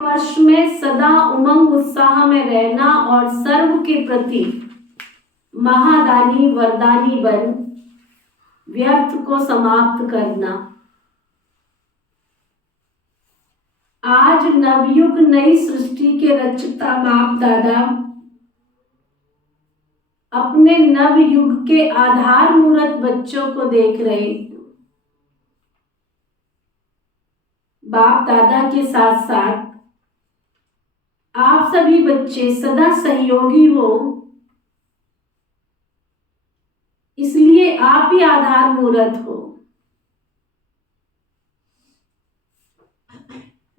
वर्ष में सदा उमंग उत्साह में रहना और सर्व के प्रति महादानी वरदानी बन व्यर्थ को समाप्त करना। आज नवयुग नई सृष्टि के रचता बाप दादा अपने नवयुग के आधार मूर्त बच्चों को देख रहे। बाप दादा के साथ साथ आप सभी बच्चे सदा सहयोगी हो, इसलिए आप ही आधार मूर्त हो।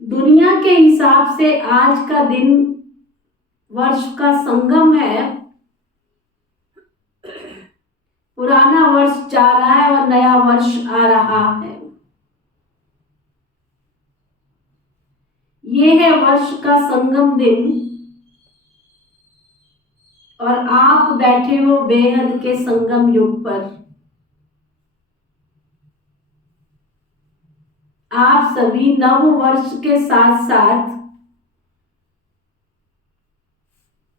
दुनिया के हिसाब से आज का दिन वर्ष का संगम है। पुराना वर्ष जा रहा है और नया वर्ष आ रहा है। ये है वर्ष का संगम दिन और आप बैठे हो बेहद के संगम युग पर। आप सभी नव वर्ष के साथ साथ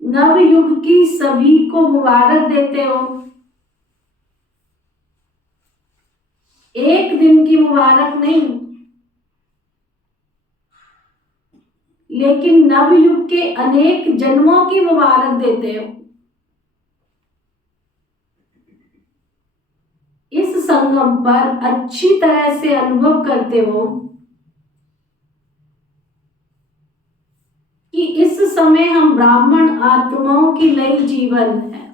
नव युग की सभी को मुबारक देते हो। एक दिन की मुबारक नहीं, लेकिन नव युग के अनेक जन्मों की मुबारक देते हो। इस संगम पर अच्छी तरह से अनुभव करते हो कि इस समय हम ब्राह्मण आत्माओं की नई जीवन है।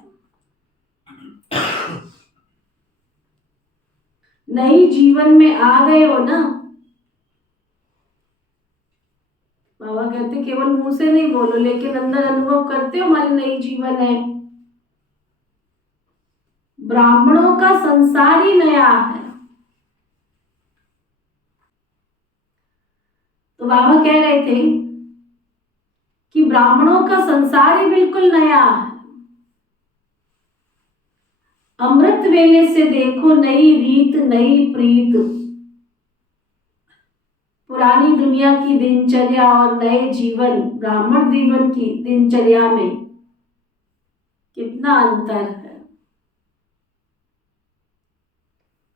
नई जीवन में आ गए हो ना। बाबा कहते केवल मुंह से नहीं बोलो, लेकिन अंदर अनुभव करते हो हमारी नई जीवन है। ब्राह्मणों का संसार ही नया है। तो बाबा कह रहे थे कि ब्राह्मणों का संसार ही बिल्कुल नया है। अमृत वेले से देखो नई रीत नई प्रीत, पुरानी दुनिया की दिनचर्या और नए जीवन ब्राह्मण जीवन की दिनचर्या में कितना अंतर है।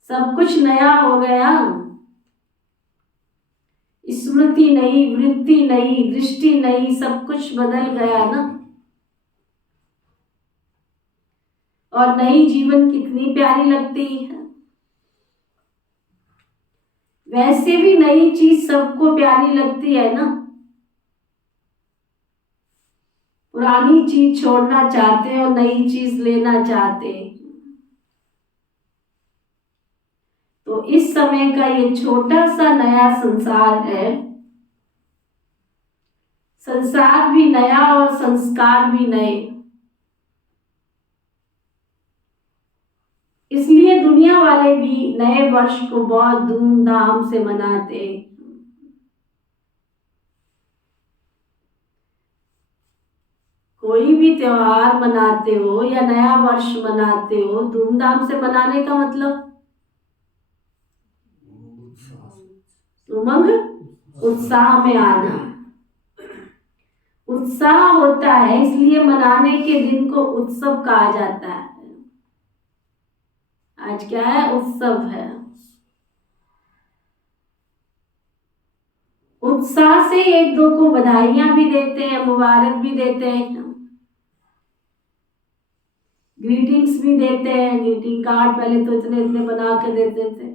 सब कुछ नया हो गया। स्मृति नई, वृत्ति नई, दृष्टि नई, सब कुछ बदल गया ना। और नई जीवन कितनी प्यारी लगती है। वैसे भी नई चीज सबको प्यारी लगती है ना। पुरानी चीज छोड़ना चाहते हैं और नई चीज लेना चाहते हैं। तो इस समय का ये छोटा सा नया संसार है। संसार भी नया और संस्कार भी नए। इसलिए दुनिया वाले भी नए वर्ष को बहुत धूमधाम से मनाते हैं। कोई भी त्योहार मनाते हो या नया वर्ष मनाते हो, धूमधाम से मनाने का मतलब उमंग उत्साह में आना। उत्साह होता है, इसलिए मनाने के दिन को उत्सव कहा जाता है। आज क्या है? उत्सव है। उत्साह से एक दो को बधाइयां भी देते हैं, मुबारक भी देते हैं, ग्रीटिंग्स भी देते हैं। ग्रीटिंग कार्ड पहले तो इतने इतने बना के देते थे,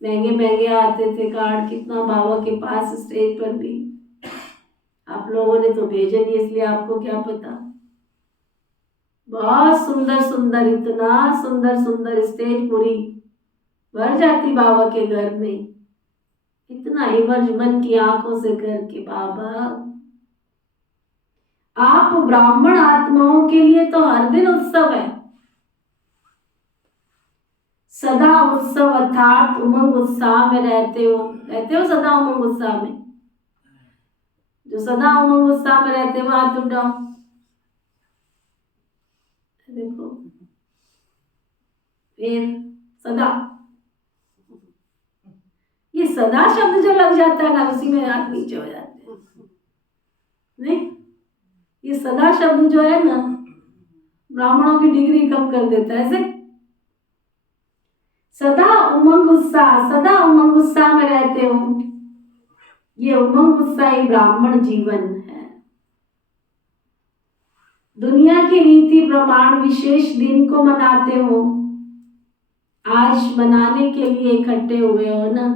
महंगे महंगे आते थे कार्ड। कितना बाबा के पास स्टेज पर भी आप लोगों ने तो भेजे नहीं, इसलिए आपको क्या पता। बहुत सुंदर सुंदर, इतना सुंदर सुंदर स्टेज पूरी भर जाती बाबा के घर में। इतना हिमज मन की आंखों से करके बाबा। आप ब्राह्मण आत्माओं के लिए तो हर दिन उत्सव है। सदा उत्सव अर्थात उमंग उत्साह में रहते हो सदा उमंग उत्साह में। जो सदा उमंग उत्साह में रहते हो हाथ उठाओ। देखो फिर सदा, ये सदा शब्द जो लग जाता है ना, उसी में हाथ नीचे हो जाते हैं। सदा शब्द जो है ना, ब्राह्मणों की डिग्री कम कर देता है। ऐसे सदा उमंग उत्साह में रहते हो, ये उमंग उत्साही ब्राह्मण जीवन है। दुनिया की रीति प्रमाण विशेष दिन को मनाते हो, आज मनाने के लिए इकट्ठे हुए हो ना,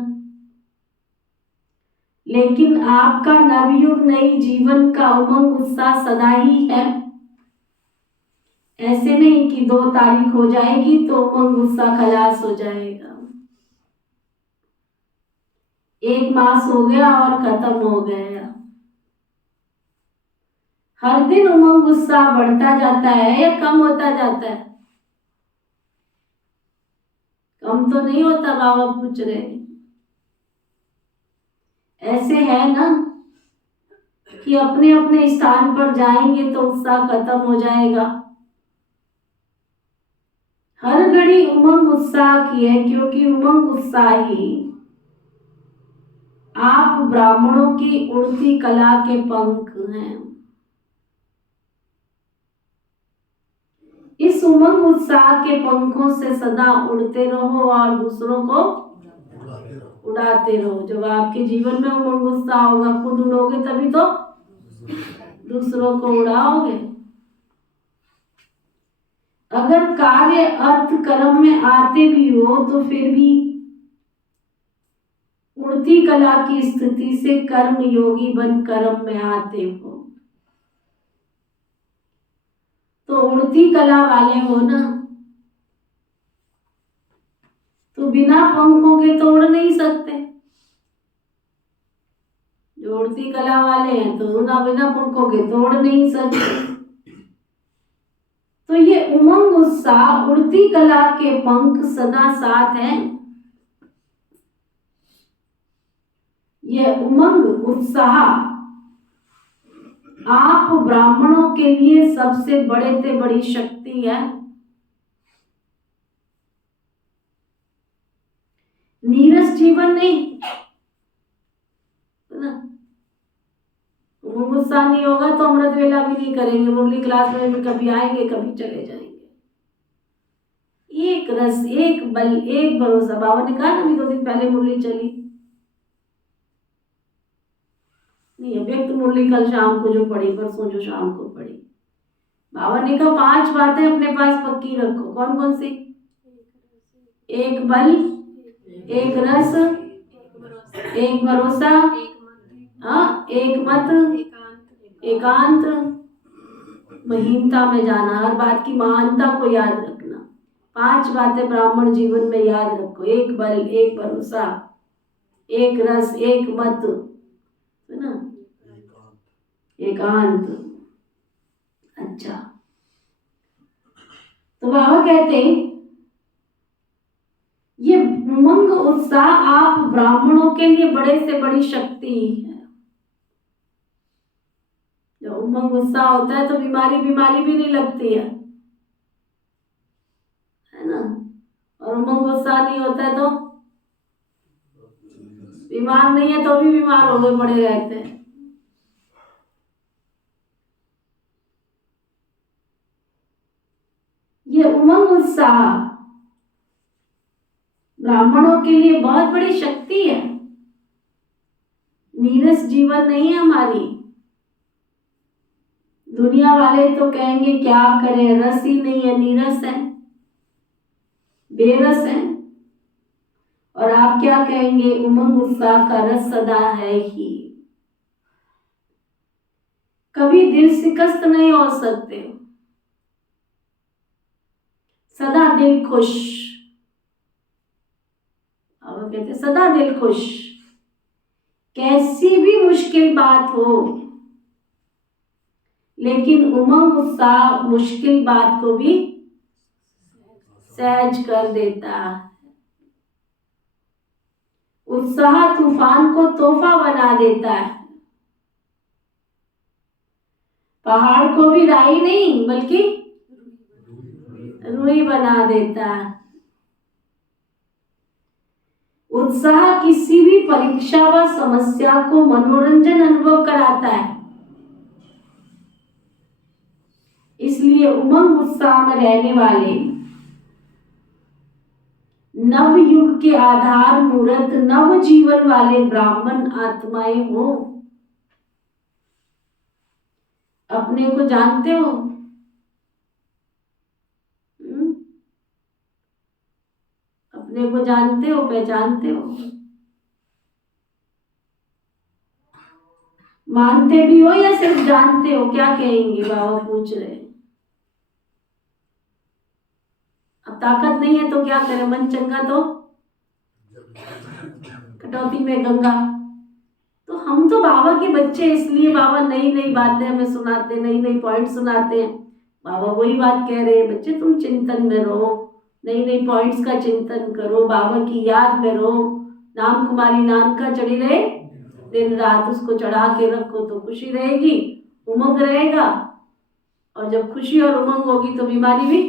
लेकिन आपका नवयुग नई जीवन का उमंग उत्साह सदा ही है। ऐसे नहीं कि 2 तारीख हो जाएगी तो उमंग उत्साह खलास हो जाएगा। 1 मास हो गया और खत्म हो गया। हर दिन उमंग उत्साह बढ़ता जाता है या कम होता जाता है? कम तो नहीं होता, बाबा पूछ रहे हैं। ऐसे है ना कि अपने अपने स्थान पर जाएंगे तो उत्साह खत्म हो जाएगा। हर घड़ी उमंग उत्साह की है, क्योंकि उमंग उत्साह ही आप ब्राह्मणों की उड़ती कला के पंख हैं। इस उमंग उत्साह के पंखों से सदा उड़ते रहो और दूसरों को उड़ाते रहो। जब आपके जीवन में उमंग उत्साह होगा, खुद उड़ोगे तभी तो दूसरों को उड़ाओगे। अगर कार्य अर्थ कर्म में आते भी हो तो फिर भी उड़ती कला की स्थिति से कर्म योगी बन कर्म में आते हो। तो उड़ती कला वाले हो ना, तो बिना पंखों के तो उड़ नहीं सकते। जो उड़ती कला वाले हैं तो ना बिना पंखों के तो उड़ नहीं सकते। तो ये उमंग उत्साह, उड़ती कला के पंख सदा साथ हैं। यह उमंग उत्साह आप ब्राह्मणों के लिए सबसे बड़े से बड़ी शक्ति है। नीरस जीवन नहीं ना। उमंग उत्साह नहीं होगा तो अमृत वेला भी नहीं करेंगे, मुरली क्लास में भी कभी आएंगे कभी चले जाएंगे। एक रस, एक बल, एक भरोसा। बाबा ने कहा ना, अभी 2 दिन पहले मुरली चली नहीं, अव्यक्त मुरली कल शाम को जो पढ़ी, परसों जो शाम को पढ़ी, बाबा ने कहा 5 बातें अपने पास पक्की रखो। कौन कौन सी? एक बल, एक रस, एक भरोसा, एक मत, एकांत, महीनता में जाना। हर बात की महानता को याद रखना। 5 बातें ब्राह्मण जीवन में याद रखो। एक बल, एक भरोसा, एक रस, एक मत, है ना, एकांत। अच्छा, तो बाबा कहते हैं ये उमंग उत्साह आप ब्राह्मणों के लिए बड़े से बड़ी शक्ति है। जब उमंग उत्साह होता है तो बीमारी भी नहीं लगती है ना। और उमंग उत्साह नहीं होता है तो बीमार नहीं है तो भी बीमार हो गए पड़े रहते हैं। ये उमंग उत्साह ब्राह्मणों के लिए बहुत बड़ी शक्ति है। नीरस जीवन नहीं है हमारी। दुनिया वाले तो कहेंगे क्या करें, रस ही नहीं है, नीरस है, बेरस है। और आप क्या कहेंगे? उमंग उत्साह का रस सदा है ही। कभी दिल शिकस्त नहीं हो सकते, सदा दिल खुश। अब कहते सदा दिल खुश, कैसी भी मुश्किल बात हो, लेकिन उमंग उत्साह मुश्किल बात को भी सहज कर देता है। उत्साह तूफान को तोहफा बना देता है। पहाड़ को भी राई नहीं बल्कि रुई बना देता है। उत्साह किसी भी परीक्षा व समस्या को मनोरंजन अनुभव कराता है। इसलिए उमंग उत्साह में रहने वाले नव युग के आधार मूर्त नव जीवन वाले ब्राह्मण आत्माएं हो। अपने को जानते हो? अपने को जानते हो, पहचानते हो? मानते भी हो या सिर्फ जानते हो? क्या कहेंगे बाबा पूछ रहे हैं। अब ताकत नहीं है तो क्या करें, मन चंगा तो कटौती में गंगा। तो हम तो बाबा के बच्चे, इसलिए बाबा नई नई बातें हमें सुनाते, नई नई पॉइंट सुनाते हैं। बाबा वही बात कह रहे हैं, बच्चे तुम चिंतन में रहो, नई नई पॉइंट्स का चिंतन करो, बाबा की याद में रहो। नाम कुमारी नाम का चढ़ी रहे दिन रात, उसको चढ़ा के रखो तो खुशी रहेगी, उमंग रहेगा। और जब खुशी और उमंग होगी तो बीमारी भी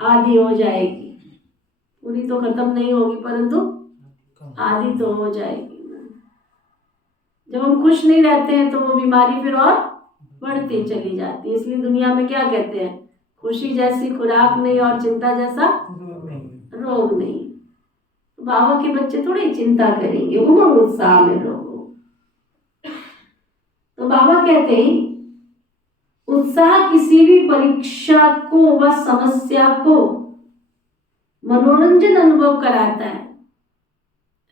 आधी हो जाएगी। पूरी तो खत्म नहीं होगी परंतु आधी तो हो जाएगी। जब हम खुश नहीं रहते हैं तो वो बीमारी फिर और बढ़ती चली जाती है। इसलिए दुनिया में क्या कहते हैं, खुशी जैसी खुराक नहीं और चिंता जैसा रोग नहीं। तो बाबा के बच्चे थोड़ी चिंता करेंगे, उमंग उत्साह में रहो। तो बाबा कहते हैं उत्साह किसी भी परीक्षा को व समस्या को मनोरंजन अनुभव कराता है।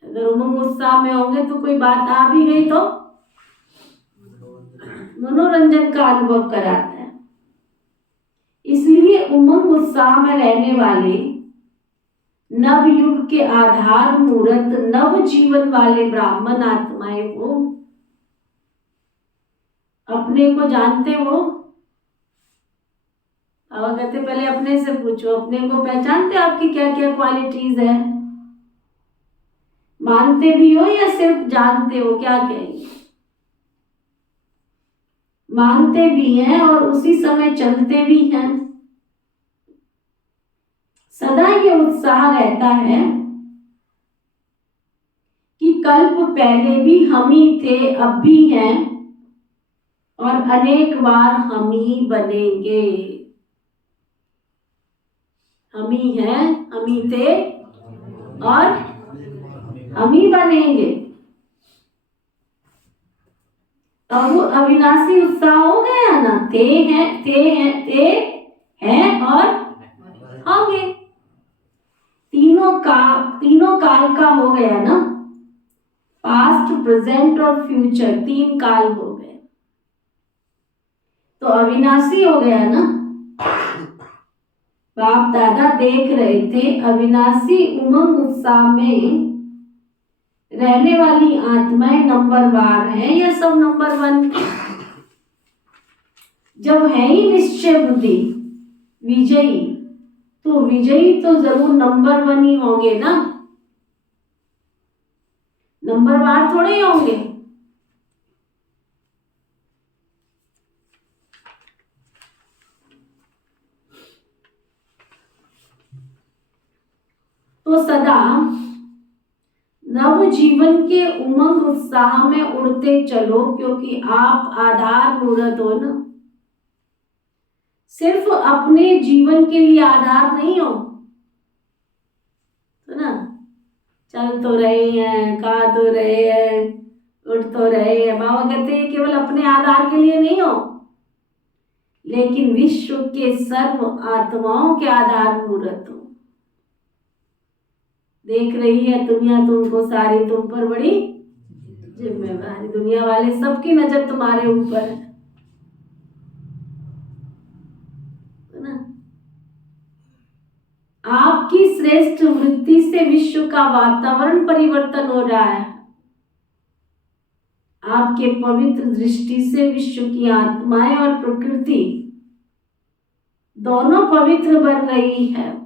अगर उमंग उत्साह में होंगे तो कोई बात आ भी गई तो मनोरंजन का अनुभव कराता है। इसलिए उमंग उत्साह में रहने वाले नव युग के आधार मूर्त नव जीवन वाले ब्राह्मण आत्माएं हो। अपने को जानते हो? बाबा कहते पहले अपने से पूछो, अपने को पहचानते हो, आपकी क्या क्या क्वालिटीज है? मानते भी हो या सिर्फ जानते हो? क्या कहेंगे? मानते भी हैं और उसी समय चलते भी हैं। सदा ये उत्साह रहता है कि कल्प पहले भी हम ही थे, अब भी हैं और अनेक बार हम ही बनेंगे। हम ही हैं, हम ही थे और हम ही बनेंगे। अब वो अविनाशी उत्साह हो गया ना, थे हैं और होंगे। तीनों काल का हो गया ना, पास्ट प्रेजेंट और फ्यूचर, 3 काल हो गए तो अविनाशी हो गया ना। बाप दादा देख रहे थे अविनाशी उमंग उत्साह में रहने वाली आत्माएं नंबरवार है या सब नंबर 1? जब है ही निश्चय बुद्धि विजयी, तो विजयी तो जरूर नंबर 1 ही होंगे ना, नंबरवार थोड़े ही होंगे। तो सदा नव जीवन के उमंग उत्साह में उड़ते चलो, क्योंकि आप आधार मूर्त हो ना। सिर्फ अपने जीवन के लिए आधार नहीं हो तो ना, चल तो रहे हैं, खा तो रहे हैं, उठ तो रहे हैं। बाबा कहते हैं केवल अपने आधार के लिए नहीं हो, लेकिन विश्व के सर्व आत्माओं के आधार मूर्त हो। देख रही है दुनिया तुमको सारी, तुम पर बड़ी जिम्मेवारी। दुनिया वाले सबकी नजर तुम्हारे ऊपर है ना। आपकी श्रेष्ठ वृत्ति से विश्व का वातावरण परिवर्तन हो रहा है। आपके पवित्र दृष्टि से विश्व की आत्माएं और प्रकृति दोनों पवित्र बन रही है।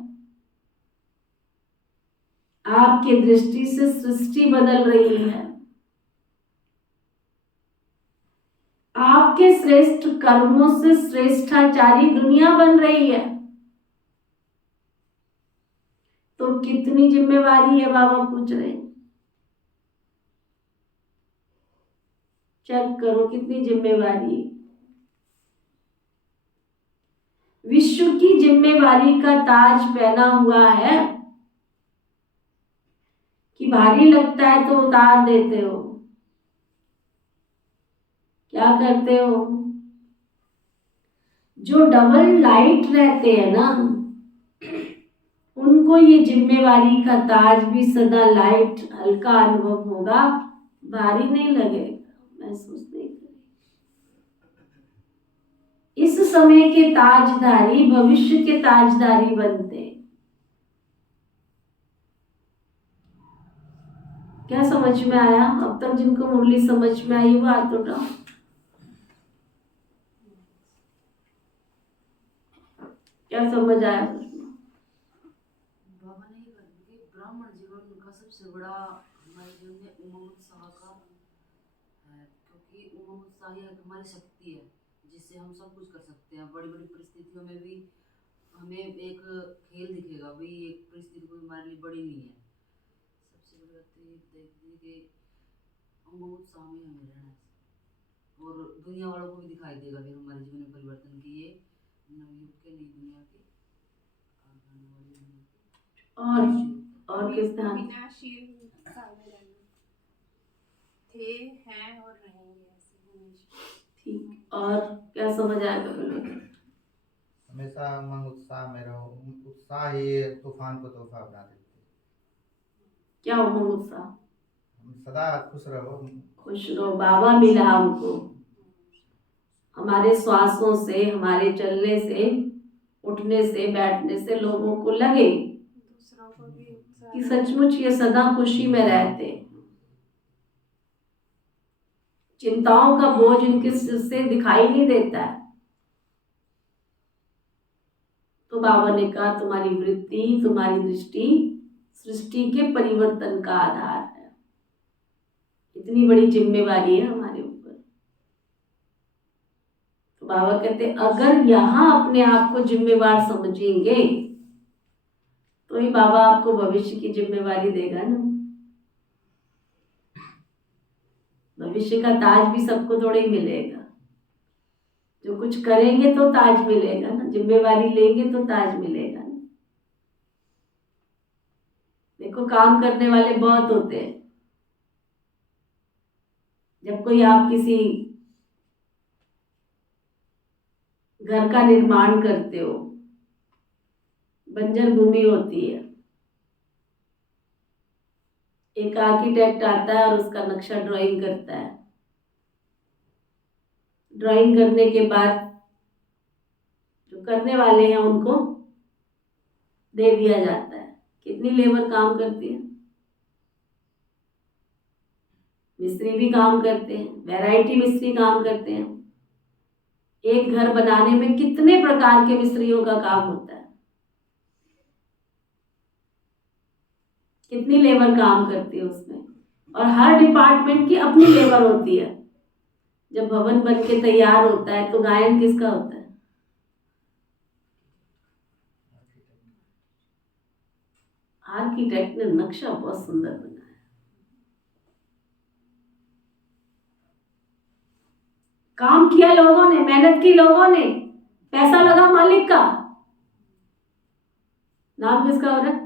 आपके दृष्टि से सृष्टि बदल रही है। आपके श्रेष्ठ कर्मों से श्रेष्ठाचारी दुनिया बन रही है। तो कितनी जिम्मेवारी है, बाबा पूछ रहे हैं। चेक करो कितनी जिम्मेवारी है। विश्व की जिम्मेवारी का ताज पहना हुआ है कि भारी लगता है तो उतार देते हो? क्या करते हो? जो डबल लाइट रहते हैं ना, उनको ये जिम्मेवारी का ताज भी सदा लाइट हल्का अनुभव होगा, भारी नहीं लगेगा, महसूस नहीं करेगा। इस समय के ताजधारी भविष्य के ताजधारी बनते हैं। क्या समझ में आया? अब तक जिनको मुरली समझ में आई वो हाथ उठाओ। क्या समझ आया? बाबा ने कहा कि ब्राह्मण जीवन का सबसे बड़ा हमारे जीवन में उमंग उत्साह का है, क्योंकि उमंग उत्साह ही हमारी शक्ति है जिससे हम सब कुछ कर सकते हैं। बड़ी बड़ी परिस्थितियों में भी हमें एक खेल दिखेगा, भाई एक परिस्थिति कोई हमारे लिए बड़ी नहीं है। सबसे बड़ी बात तो ये देखिए कि उमंग उत्साह में हमें रहना है और दुनिया वालों को भी दिखाई देगा फिर हमारे जीवन में परिवर्तन की ये नवयुग के नई दुनिया की आने वाली दुनिया की और किस तरह विनाशील सामने रहना थे, हैं और रहेंगे ऐसे हमेशा। ठीक। और क्या समझ आया? हमेशा मन उत्साह में रहो। उत्साह ही तूफान को तोहफा बना देती है। क्या उमंग उत्साह? सदा खुश रहो। खुश रहो। बाबा मिला हमको, हमारे श्वासों से, हमारे चलने से, उठने से, बैठने से लोगों को लगे दूसरों को भी कि सचमुच ये सदा खुशी में रहते, चिंताओं का बोझ इनके सिर से दिखाई नहीं देता है। तो बाबा ने कहा तुम्हारी वृत्ति, तुम्हारी दृष्टि सृष्टि के परिवर्तन का आधार है। इतनी बड़ी जिम्मेवारी है हमारे ऊपर। तो बाबा कहते अगर यहाँ अपने आप को जिम्मेवार समझेंगे तो ही बाबा आपको भविष्य की जिम्मेवारी देगा ना। भविष्य का ताज भी सबको थोड़े ही मिलेगा। जो कुछ करेंगे तो ताज मिलेगा ना, जिम्मेवारी लेंगे तो ताज मिलेगा ना। देखो काम करने वाले बहुत होते हैं। जब कोई आप किसी घर का निर्माण करते हो, बंजर भूमि होती है, एक आर्किटेक्ट आता है और उसका नक्शा ड्राइंग करता है। ड्राइंग करने के बाद जो करने वाले हैं उनको दे दिया जाता है। कितनी लेबर काम करती है? मिस्त्री भी काम करते हैं, वैरायटी मिस्त्री काम करते हैं। एक घर बनाने में कितने प्रकार के मिस्त्रियों का काम होता है, कितनी लेबर काम करती है उसमें, और हर डिपार्टमेंट की अपनी लेबर होती है। जब भवन बन के तैयार होता है तो गायन किसका होता है? आर्किटेक्ट ने नक्शा बहुत सुंदर बनाया। काम किया लोगों ने, मेहनत की लोगों ने, पैसा लगा मालिक का। नाम किसका हो रहा है?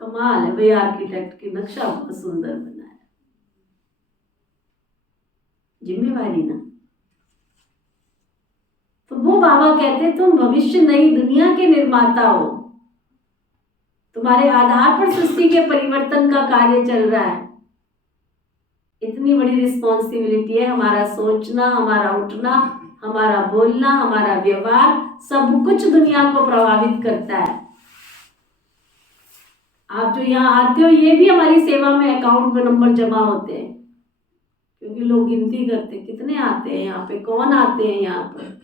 कमाल है भाई, आर्किटेक्ट की नक्शा बहुत सुंदर बनाया। जिम्मेवारी ना। तो वो बाबा कहते तुम भविष्य नई दुनिया के निर्माता हो। तुम्हारे आधार पर सृष्टि के परिवर्तन का कार्य चल रहा है। इतनी बड़ी रिस्पॉन्सिबिलिटी है। हमारा सोचना, हमारा उठना, हमारा बोलना, हमारा व्यवहार, सब कुछ दुनिया को प्रभावित करता है। आप जो यहाँ आते हो ये भी हमारी सेवा में अकाउंट में नंबर जमा होते हैं, क्योंकि लोग गिनती करते कितने आते हैं यहाँ पे, कौन आते हैं यहाँ पर।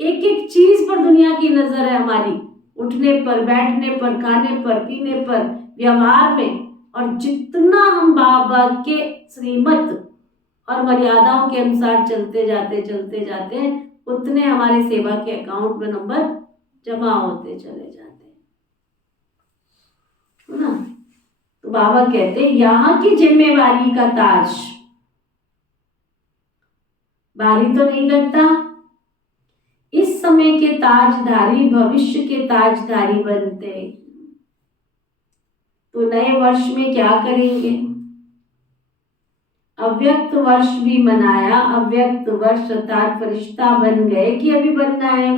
एक एक चीज पर दुनिया की नजर है हमारी, उठने पर, बैठने पर, खाने पर, पीने पर, व्यवहार में। और जितना हम बाबा के श्रीमत और मर्यादाओं के अनुसार चलते जाते उतने हमारे सेवा के अकाउंट में नंबर जमा होते चले जाते हैं ना। तो बाबा कहते यहाँ की जिम्मेवारी का ताज भारी तो नहीं लगता, समय के ताजधारी भविष्य के ताजधारी बनते हैं। तो नए वर्ष में क्या करेंगे? अव्यक्त वर्ष भी मनाया। अव्यक्त वर्ष अर्थात फरिश्ता बन गए कि अभी बनना है?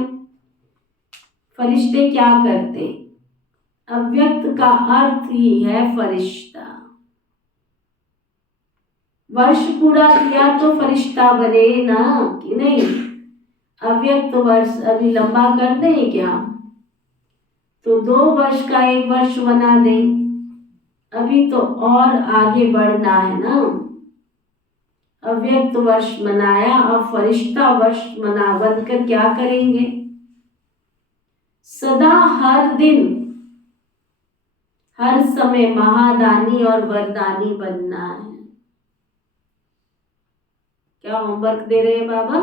फरिश्ते क्या करते? अव्यक्त का अर्थ ही है फरिश्ता। वर्ष पूरा किया तो फरिश्ता बने ना, कि नहीं? अव्यक्त वर्ष अभी लंबा कर दें क्या? तो 2 वर्ष का 1 वर्ष बना दें। अभी तो और आगे बढ़ना है ना। अव्यक्त वर्ष मनाया, अब फरिश्ता वर्ष मना बनकर क्या करेंगे? सदा हर दिन हर समय महादानी और वरदानी बनना है। क्या होमवर्क दे रहे हैं बाबा?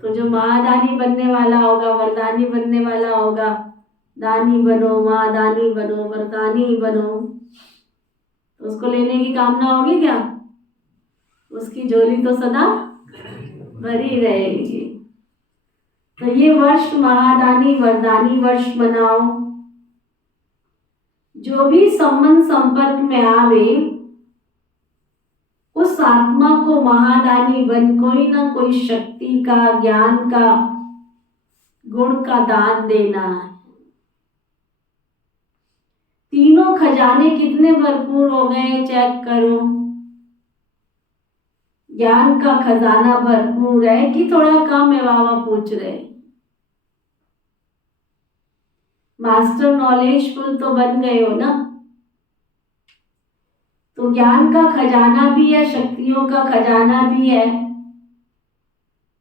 तो जो महादानी बनने वाला होगा, वरदानी बनने वाला होगा, दानी बनो, महादानी बनो, वरदानी बनो, तो उसको लेने की कामना होगी क्या? उसकी झोली तो सदा भरी रहेगी। तो ये वर्ष महादानी वरदानी वर्ष मनाओ। जो भी संबंध संपर्क में आवे उस आत्मा को महादानी बन कोई ना कोई शक्ति का, ज्ञान का, गुण का दान देना है। तीनों खजाने कितने भरपूर हो गए चेक करो। ज्ञान का खजाना भरपूर है कि थोड़ा कम है? बाबा पूछ रहे। मास्टर नॉलेजफुल तो बन गए हो ना। तो ज्ञान का खजाना भी है, शक्तियों का खजाना भी है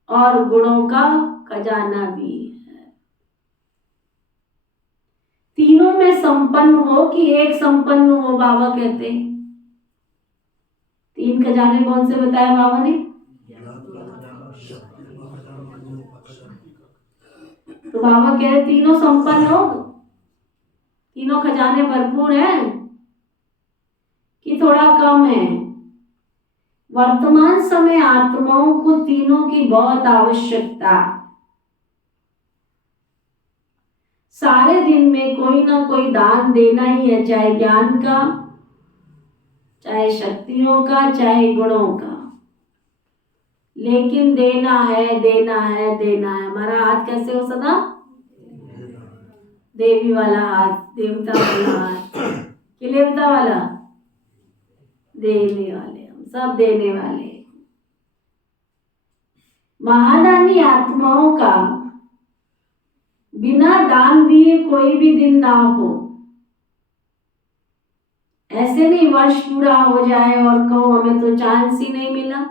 और गुणों का खजाना भी है। तीनों में संपन्न हो कि एक संपन्न हो? बाबा कहते 3 खजाने कौन से बताए बाबा ने? तो बाबा कह रहे तीनों संपन्न हो, तीनों खजाने भरपूर हैं कि थोड़ा कम है? वर्तमान समय आत्माओं को तीनों की बहुत आवश्यकता। सारे दिन में कोई ना कोई दान देना ही है, चाहे ज्ञान का, चाहे शक्तियों का, चाहे गुणों का, लेकिन देना है, देना है, देना है। हमारा हाथ कैसे हो सदा? देवी वाला हाथ, देवता वाला हाथ, कि देवता वाला? देने वाले, हम सब देने वाले। महादानी आत्माओं का बिना दान दिए कोई भी दिन ना हो। ऐसे नहीं वर्ष पूरा हो जाए और कहो हमें तो चांस ही नहीं मिला।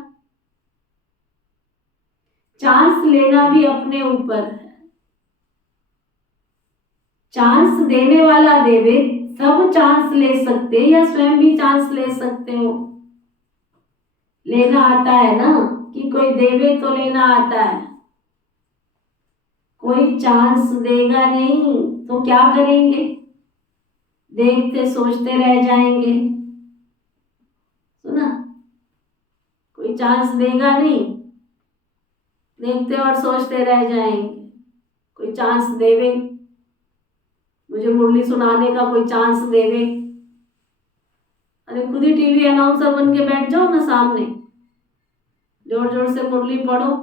चांस लेना भी अपने ऊपर है। चांस देने वाला देवे, सब चांस ले सकते या स्वयं भी चांस ले सकते हो? लेना आता है ना, कि कोई देवे तो लेना आता है। कोई चांस देगा नहीं तो क्या करेंगे? देखते सोचते रह जाएंगे। सुना? कोई चांस देगा नहीं, देखते और सोचते रह जाएंगे। कोई चांस देवे, मुझे मुरली सुनाने का कोई चांस देवे। अरे खुद ही टीवी अनाउंसर बन के बैठ जाओ ना सामने, जोर जोर से मुरली पढ़ो,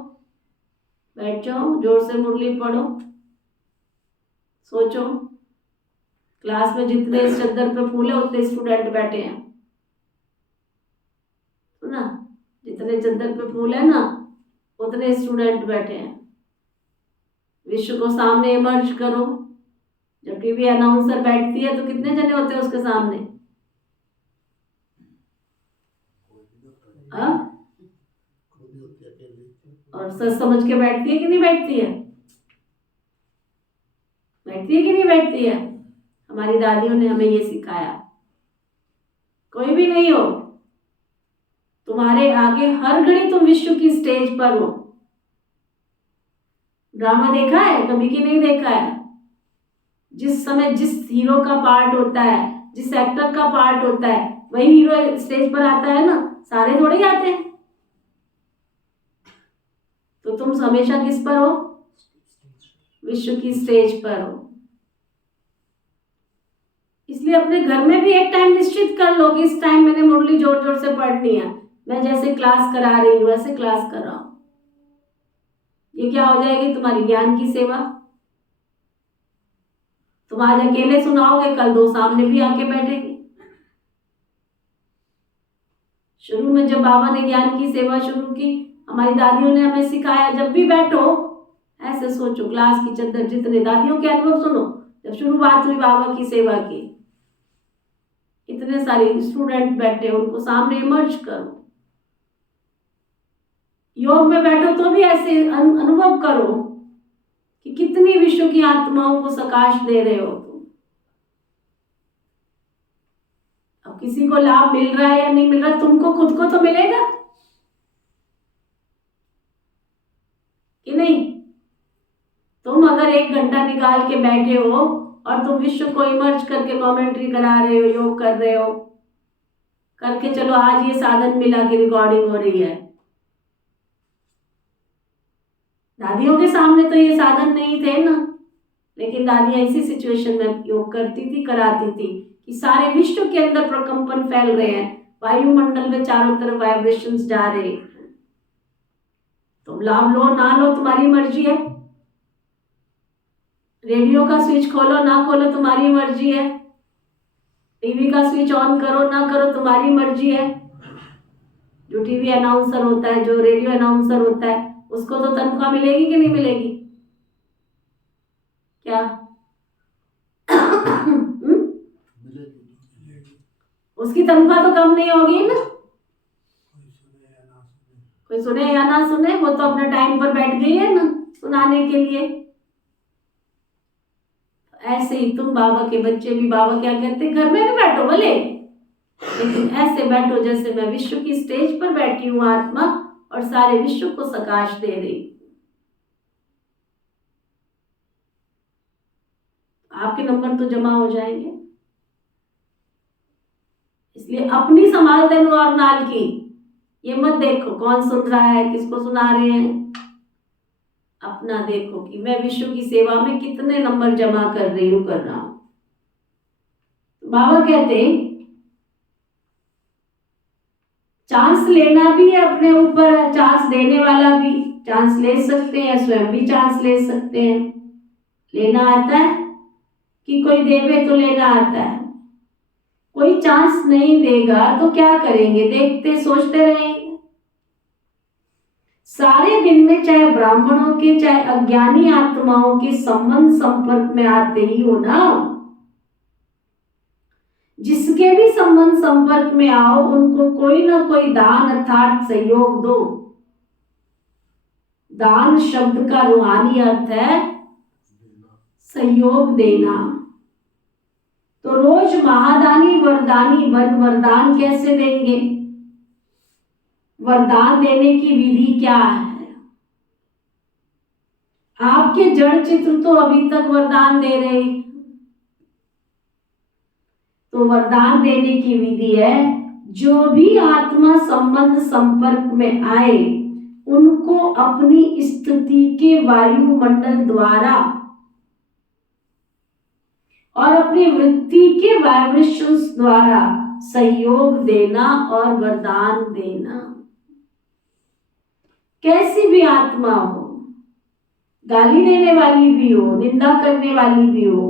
बैठ जाओ, जोर से मुरली पढ़ो, सोचो क्लास में जितने इस चद्दर पे फूल है उतने स्टूडेंट बैठे हैं। सुना? जितने चद्दर पे फूल है ना उतने स्टूडेंट बैठे हैं। विश्व को सामने इमर्ज करो। जब टीवी अनाउंसर बैठती है तो कितने जने होते हैं उसके सामने? हाँ? और सच समझ के बैठती है कि नहीं बैठती है? बैठती है कि नहीं बैठती है? हमारी दादियों ने हमें ये सिखाया। कोई भी नहीं हो, तुम्हारे आगे हर घड़ी तुम विश्व की स्टेज पर हो। ड्रामा देखा है कभी कि नहीं देखा है? जिस समय जिस हीरो का पार्ट होता है, जिस एक्टर का पार्ट होता है, वही हीरो स्टेज पर आता है ना। सारे थोड़े ही आते हैं। तो तुम हमेशा किस पर हो? विश्व की स्टेज पर हो। इसलिए अपने घर में भी एक टाइम निश्चित कर लो कि इस टाइम मैंने मुरली जोर जोर से पढ़नी है, मैं जैसे क्लास करा रही हूँ वैसे क्लास कराओ। ये क्या हो जाएगी? तुम्हारी ज्ञान की सेवा। तुम आज अकेले सुनाओगे, कल दो सामने भी आके बैठेंगे। शुरू में जब बाबा ने ज्ञान की सेवा शुरू की, हमारी दादियों ने हमें सिखाया, जब भी बैठो ऐसे सोचो, क्लास की चद्दर, जितने दादियों के अनुभव सुनो। जब शुरुआत हुई बाबा की सेवा की, इतने सारे स्टूडेंट बैठे, उनको सामने इमर्ज करो। योग में बैठो तो भी ऐसे अनुभव करो कि कितनी विश्व की आत्माओं को सकाश दे रहे हो तुम। अब किसी को लाभ मिल रहा है या नहीं मिल रहा, तुमको खुद को तो मिलेगा कि नहीं? तुम अगर 1 घंटा निकाल के बैठे हो और तुम विश्व को इमर्ज करके कमेंट्री करा रहे हो, योग कर रहे हो, करके चलो आज ये साधन मिला कि रिकॉर्डिंग हो रही है। दादियों के सामने तो ये साधन नहीं थे ना, लेकिन दादियां इसी सिचुएशन में योग करती थी, कराती थी कि सारे विश्व के अंदर प्रकंपन फैल रहे हैं, वायुमंडल में चारों तरफ वाइब्रेशंस जा रहे हैं। तुम लाभ लो ना लो तुम्हारी मर्जी है। रेडियो का स्विच खोलो ना खोलो तुम्हारी मर्जी है। टीवी का स्विच ऑन करो ना करो तुम्हारी मर्जी है। जो टीवी अनाउंसर होता है, जो रेडियो अनाउंसर होता है, उसको तो तनख्वाह मिलेगी कि नहीं मिलेगी? क्या? उसकी तनख्वाह तो कम नहीं होगी ना। कोई सुने या ना सुने, वो तो अपने टाइम पर बैठ गई है ना सुनाने के लिए। ऐसे ही तुम बाबा के बच्चे भी, बाबा क्या कहते हैं, घर में भी बैठो भले, लेकिन ऐसे बैठो जैसे मैं विश्व की स्टेज पर बैठी हूँ आत्मा और सारे विश्व को सकाश दे रही। आपके नंबर तो जमा हो जाएंगे। इसलिए अपनी संभाल देनो और नाल की, ये मत देखो कौन सुन रहा है, किसको सुना रहे हैं। अपना देखो कि मैं विश्व की सेवा में कितने नंबर जमा कर रही हूं, कर रहा हूं। बाबा कहते चांस लेना भी है अपने ऊपर है, चांस देने वाला भी चांस ले सकते हैं, स्वयं भी चांस ले सकते हैं। लेना आता है कि कोई देवे तो लेना आता है। कोई चांस नहीं देगा तो क्या करेंगे? देखते सोचते रहेंगे। सारे दिन में चाहे ब्राह्मणों के चाहे अज्ञानी आत्माओं के संबंध संपर्क में आते ही हो ना, जिसके भी संबंध संपर्क में आओ उनको कोई ना कोई दान अर्थात सहयोग दो। दान शब्द का रूहानी अर्थ है सहयोग देना। तो रोज महादानी वरदानी बन वरदान कैसे देंगे? वरदान देने की विधि क्या है? आपके जड़ चित्र तो अभी तक वरदान दे रहे हैं। तो वरदान देने की विधि है, जो भी आत्मा संबंध संपर्क में आए उनको अपनी स्थिति के वायुमंडल द्वारा और अपनी वृत्ति के वाइब्रेशंस द्वारा सहयोग देना और वरदान देना। कैसी भी आत्मा हो, गाली देने वाली भी हो, निंदा करने वाली भी हो,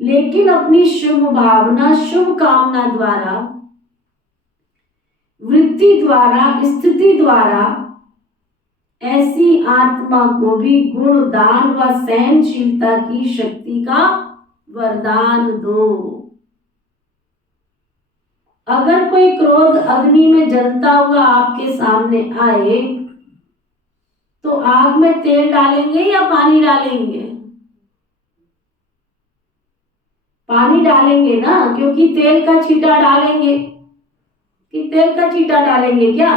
लेकिन अपनी शुभ भावना शुभ कामना द्वारा, वृत्ति द्वारा, स्थिति द्वारा ऐसी आत्मा को भी गुण दान व सहनशीलता की शक्ति का वरदान दो। अगर कोई क्रोध अग्नि में जलता हुआ आपके सामने आए तो आग में तेल डालेंगे या पानी डालेंगे? पानी डालेंगे ना, क्योंकि तेल का छींटा डालेंगे कि तेल का छींटा डालेंगे क्या?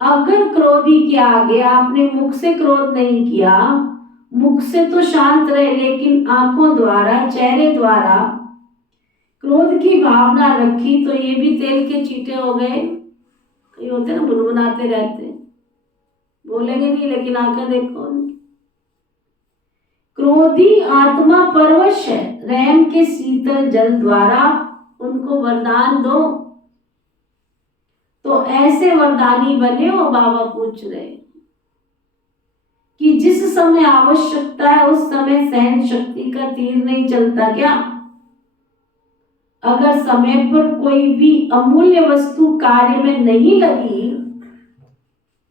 अगर क्रोधी के आगे आपने मुख से क्रोध नहीं किया, मुख से तो शांत रहे, लेकिन आंखों द्वारा, चेहरे द्वारा क्रोध की भावना रखी, तो ये भी तेल के छींटे हो गए। कई होते ना बुनबुनाते रहते, बोलेंगे नहीं, लेकिन आंखें देखो उनकी। क्रोधी आत्मा परवश है, रहम के शीतल जल द्वारा उनको वरदान दो। तो ऐसे वरदानी बने हो, बाबा पूछ रहे कि जिस समय आवश्यकता है उस समय सहन शक्ति का तीर नहीं चलता क्या? अगर समय पर कोई भी अमूल्य वस्तु कार्य में नहीं लगी,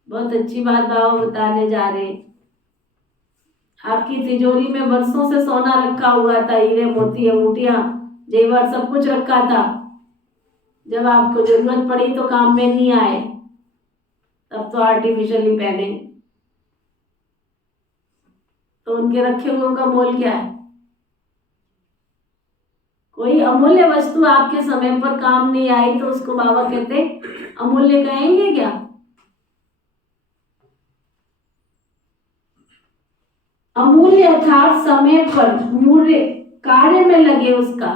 बहुत अच्छी बात बाबा बताने जा रहे हैं। आपकी तिजोरी में बरसों से सोना रखा हुआ था, हीरे मोती अंगूठियां जेवर सब कुछ रखा था। जब आपको जरूरत पड़ी तो काम में नहीं आए, तब तो आर्टिफिशियली पहने। तो उनके रखे हुए का मोल क्या है? कोई अमूल्य वस्तु आपके समय पर काम नहीं आई तो उसको बाबा कहते अमूल्य कहेंगे क्या? अमूल्य अर्थात समय पर मूल्य कार्य में लगे उसका।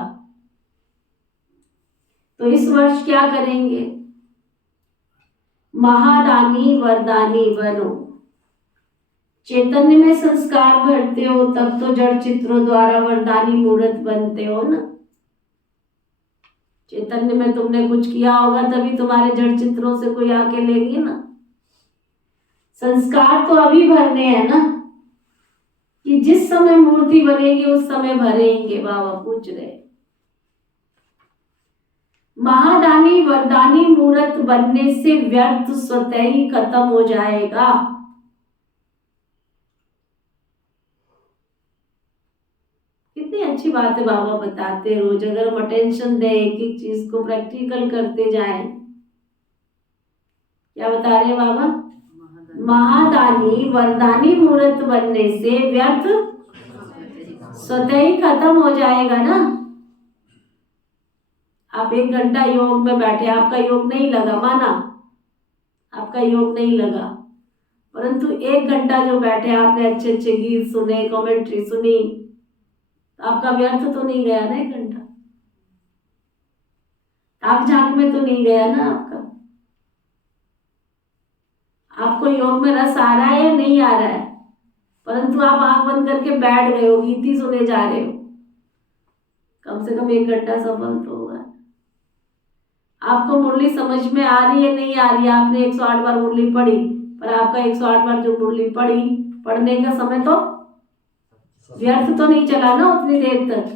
तो इस वर्ष क्या करेंगे? महादानी वरदानी बनो। चैतन्य में संस्कार भरते हो तब तो जड़ चित्रों द्वारा वरदानी मूर्त बनते हो ना। चैतन्य में तुमने कुछ किया होगा तभी तुम्हारे जड़ चित्रों से कोई आके लेंगे ना। संस्कार तो अभी भरने हैं ना, कि जिस समय मूर्ति बनेगी उस समय भरेंगे। बाबा पूछ रहे महादानी वरदानी मूर्त बनने से व्यर्थ स्वतः ही खत्म हो जाएगा। कितनी अच्छी बात है बाबा बताते हैं रोज। अगर हम अटेंशन दें, एक एक चीज को प्रैक्टिकल करते जाएं। क्या बता रहे हैं बाबा? महादानी वरदानी मूर्त बनने से व्यर्थ स्वतः ही खत्म हो जाएगा ना। आप 1 घंटा योग में बैठे, आपका योग नहीं लगा, माना आपका योग नहीं लगा, परंतु 1 घंटा जो बैठे आपने अच्छे अच्छे गीत सुने, कमेंट्री सुनी, तो आपका व्यर्थ तो नहीं गया ना 1 घंटा। ताक झांक में तो नहीं गया ना आपका। आपको योग में रस आ रहा है या नहीं आ रहा है, परंतु आप आंख बंद करके बैठ गए हो, गीत ही सुने जा रहे हो। कम से कम 1 घंटा सफल तो हुआ। आपको मुरली समझ में आ रही है नहीं आ रही है, आपने 108 बार मुरली पढ़ी, पर आपका 108 बार जो मुरली पढ़ी, पढ़ने का समय तो व्यर्थ तो नहीं चला ना उतनी देर तक,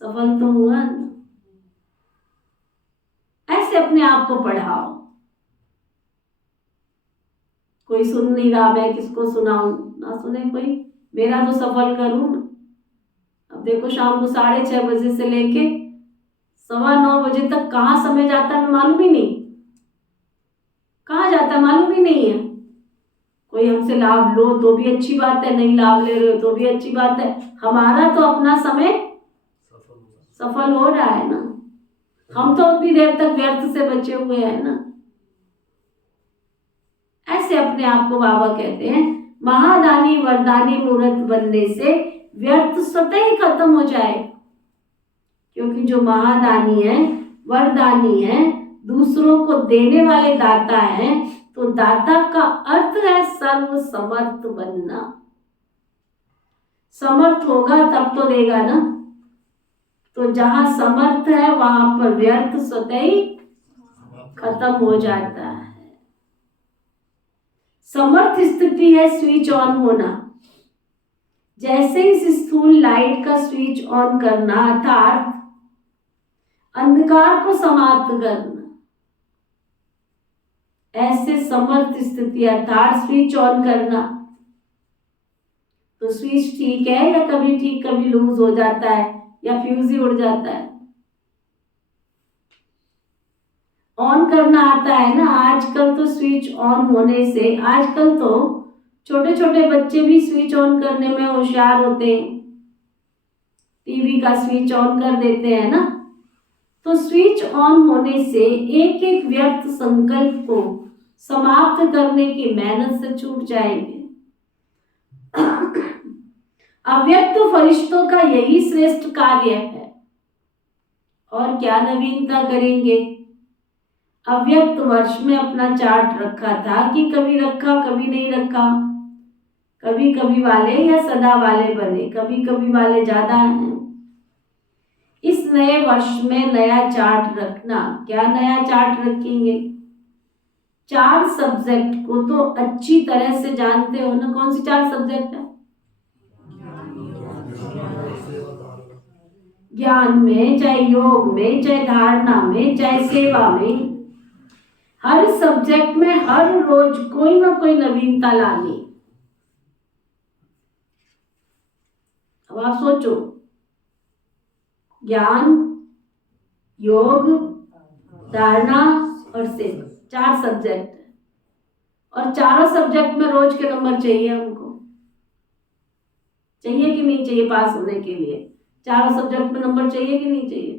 सफल तो हुआ। ऐसे अपने आप को पढ़ाओ। कोई सुन नहीं रहा, मैं किसको सुनाऊं? ना सुने कोई, मेरा तो सफल करूं ना। अब देखो शाम को 6:30 बजे से लेके 9:15 बजे तक कहाँ समय जाता है मालूम ही नहीं। कहाँ जाता है मालूम ही नहीं है। कोई हमसे लाभ लो तो भी अच्छी बात है, नहीं लाभ ले रहे हो तो भी अच्छी बात है। हमारा तो अपना समय सफल हो रहा है ना। हम तो उतनी देर तक व्यर्थ से बचे हुए हैं ना। ऐसे अपने आप को बाबा कहते हैं महादानी वरदानी मूर्त बनने से व्यर्थ स्वतः ही खत्म हो जाए। क्योंकि जो महादानी है, वरदानी है, दूसरों को देने वाले दाता हैं, तो दाता का अर्थ है सर्व समर्थ बनना। समर्थ होगा तब तो देगा ना। तो जहां समर्थ है वहां पर व्यर्थ स्वतः ही खत्म हो जाता है। समर्थ स्थिति है स्विच ऑन होना। जैसे इस स्थूल लाइट का स्विच ऑन करना अर्थात अंधकार को समाप्त करना, ऐसे समर्थ स्थिति अर्थात स्विच ऑन करना। तो स्विच ठीक है या कभी ठीक कभी लूज हो जाता है या फ्यूज ही उड़ जाता है। ऑन करना आता है ना। आजकल तो स्विच ऑन होने से, आजकल तो छोटे छोटे बच्चे भी स्विच ऑन करने में होशियार होते हैं। टीवी का स्विच ऑन कर देते हैं ना। तो स्विच ऑन होने से एक एक व्यर्थ संकल्प को समाप्त करने की मेहनत से छूट जाएंगे। अव्यक्त फरिश्तों का यही श्रेष्ठ कार्य है। और क्या नवीनता करेंगे? अव्यक्त वर्ष में अपना चार्ट रखा था कि कभी रखा कभी नहीं रखा, कभी कभी वाले या सदा वाले बने, कभी कभी वाले ज्यादा हैं। इस नए वर्ष में नया चार्ट रखना। क्या नया चार्ट रखेंगे? 4 सब्जेक्ट को तो अच्छी तरह से जानते हो ना। कौन सी 4 सब्जेक्ट है? ज्ञान में, चाहे योग में, चाहे धारणा में, चाहे सेवा में, हर सब्जेक्ट में हर रोज कोई ना कोई नवीनता लानी। अब आप सोचो, ज्ञान, योग, धारणा और सेवा, 4 सब्जेक्ट है और चारों सब्जेक्ट में रोज के नंबर चाहिए हमको। चाहिए कि नहीं चाहिए? पास होने के लिए चारों सब्जेक्ट में नंबर चाहिए कि नहीं चाहिए?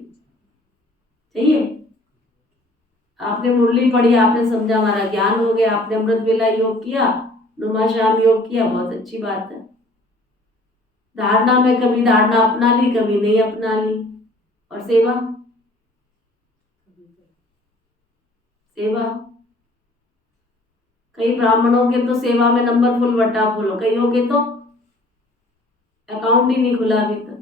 चाहिए। आपने मुरली पढ़ी, आपने समझा, हमारा ज्ञान हो गया। आपने अमृत वेला योग किया, नुमा शाम योग किया, बहुत अच्छी बात है। धारणा में कभी धारणा अपना ली, कभी नहीं अपना ली। और सेवा, सेवा कई ब्राह्मणों के तो सेवा में नंबर फुल बटा फुल हो, कईयों के तो अकाउंट ही नहीं खुला अभी तक।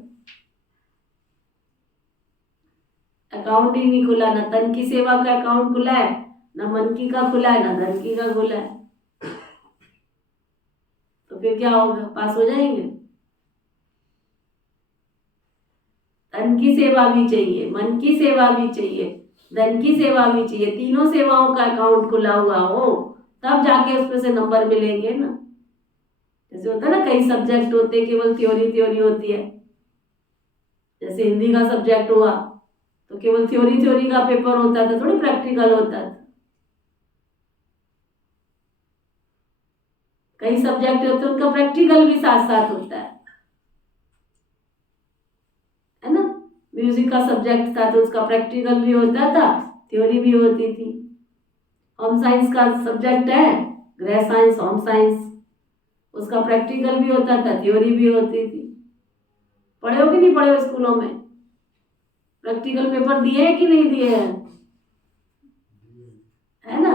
अकाउंट ही नहीं खुला, ना तन की सेवा का अकाउंट खुला है, ना मन की का खुला है, ना धन की का खुला है। तो फिर क्या होगा? पास हो जाएंगे? तन की सेवा भी चाहिए, मन की सेवा भी चाहिए, धन की सेवा भी चाहिए। तीनों सेवाओं का अकाउंट खुला हुआ हो तब जाके उसमें से नंबर मिलेंगे ना। जैसे होता है ना, कई सब्जेक्ट होते केवल थ्योरी होती है। जैसे हिंदी का सब्जेक्ट हुआ तो केवल थ्योरी का पेपर होता था, थोड़ी प्रैक्टिकल होता था। कई सब्जेक्ट होते हैं उनका प्रैक्टिकल भी साथ साथ होता है ना। म्यूजिक का सब्जेक्ट था तो उसका प्रैक्टिकल भी होता था, थ्योरी भी होती थी। होम साइंस का सब्जेक्ट है, गृह साइंस, होम साइंस, उसका प्रैक्टिकल भी होता था, थ्योरी भी होती थी। पढ़े हो कि नहीं पढ़े हो स्कूलों में? प्रैक्टिकल पेपर दिए हैं कि नहीं दिए हैं? है ना।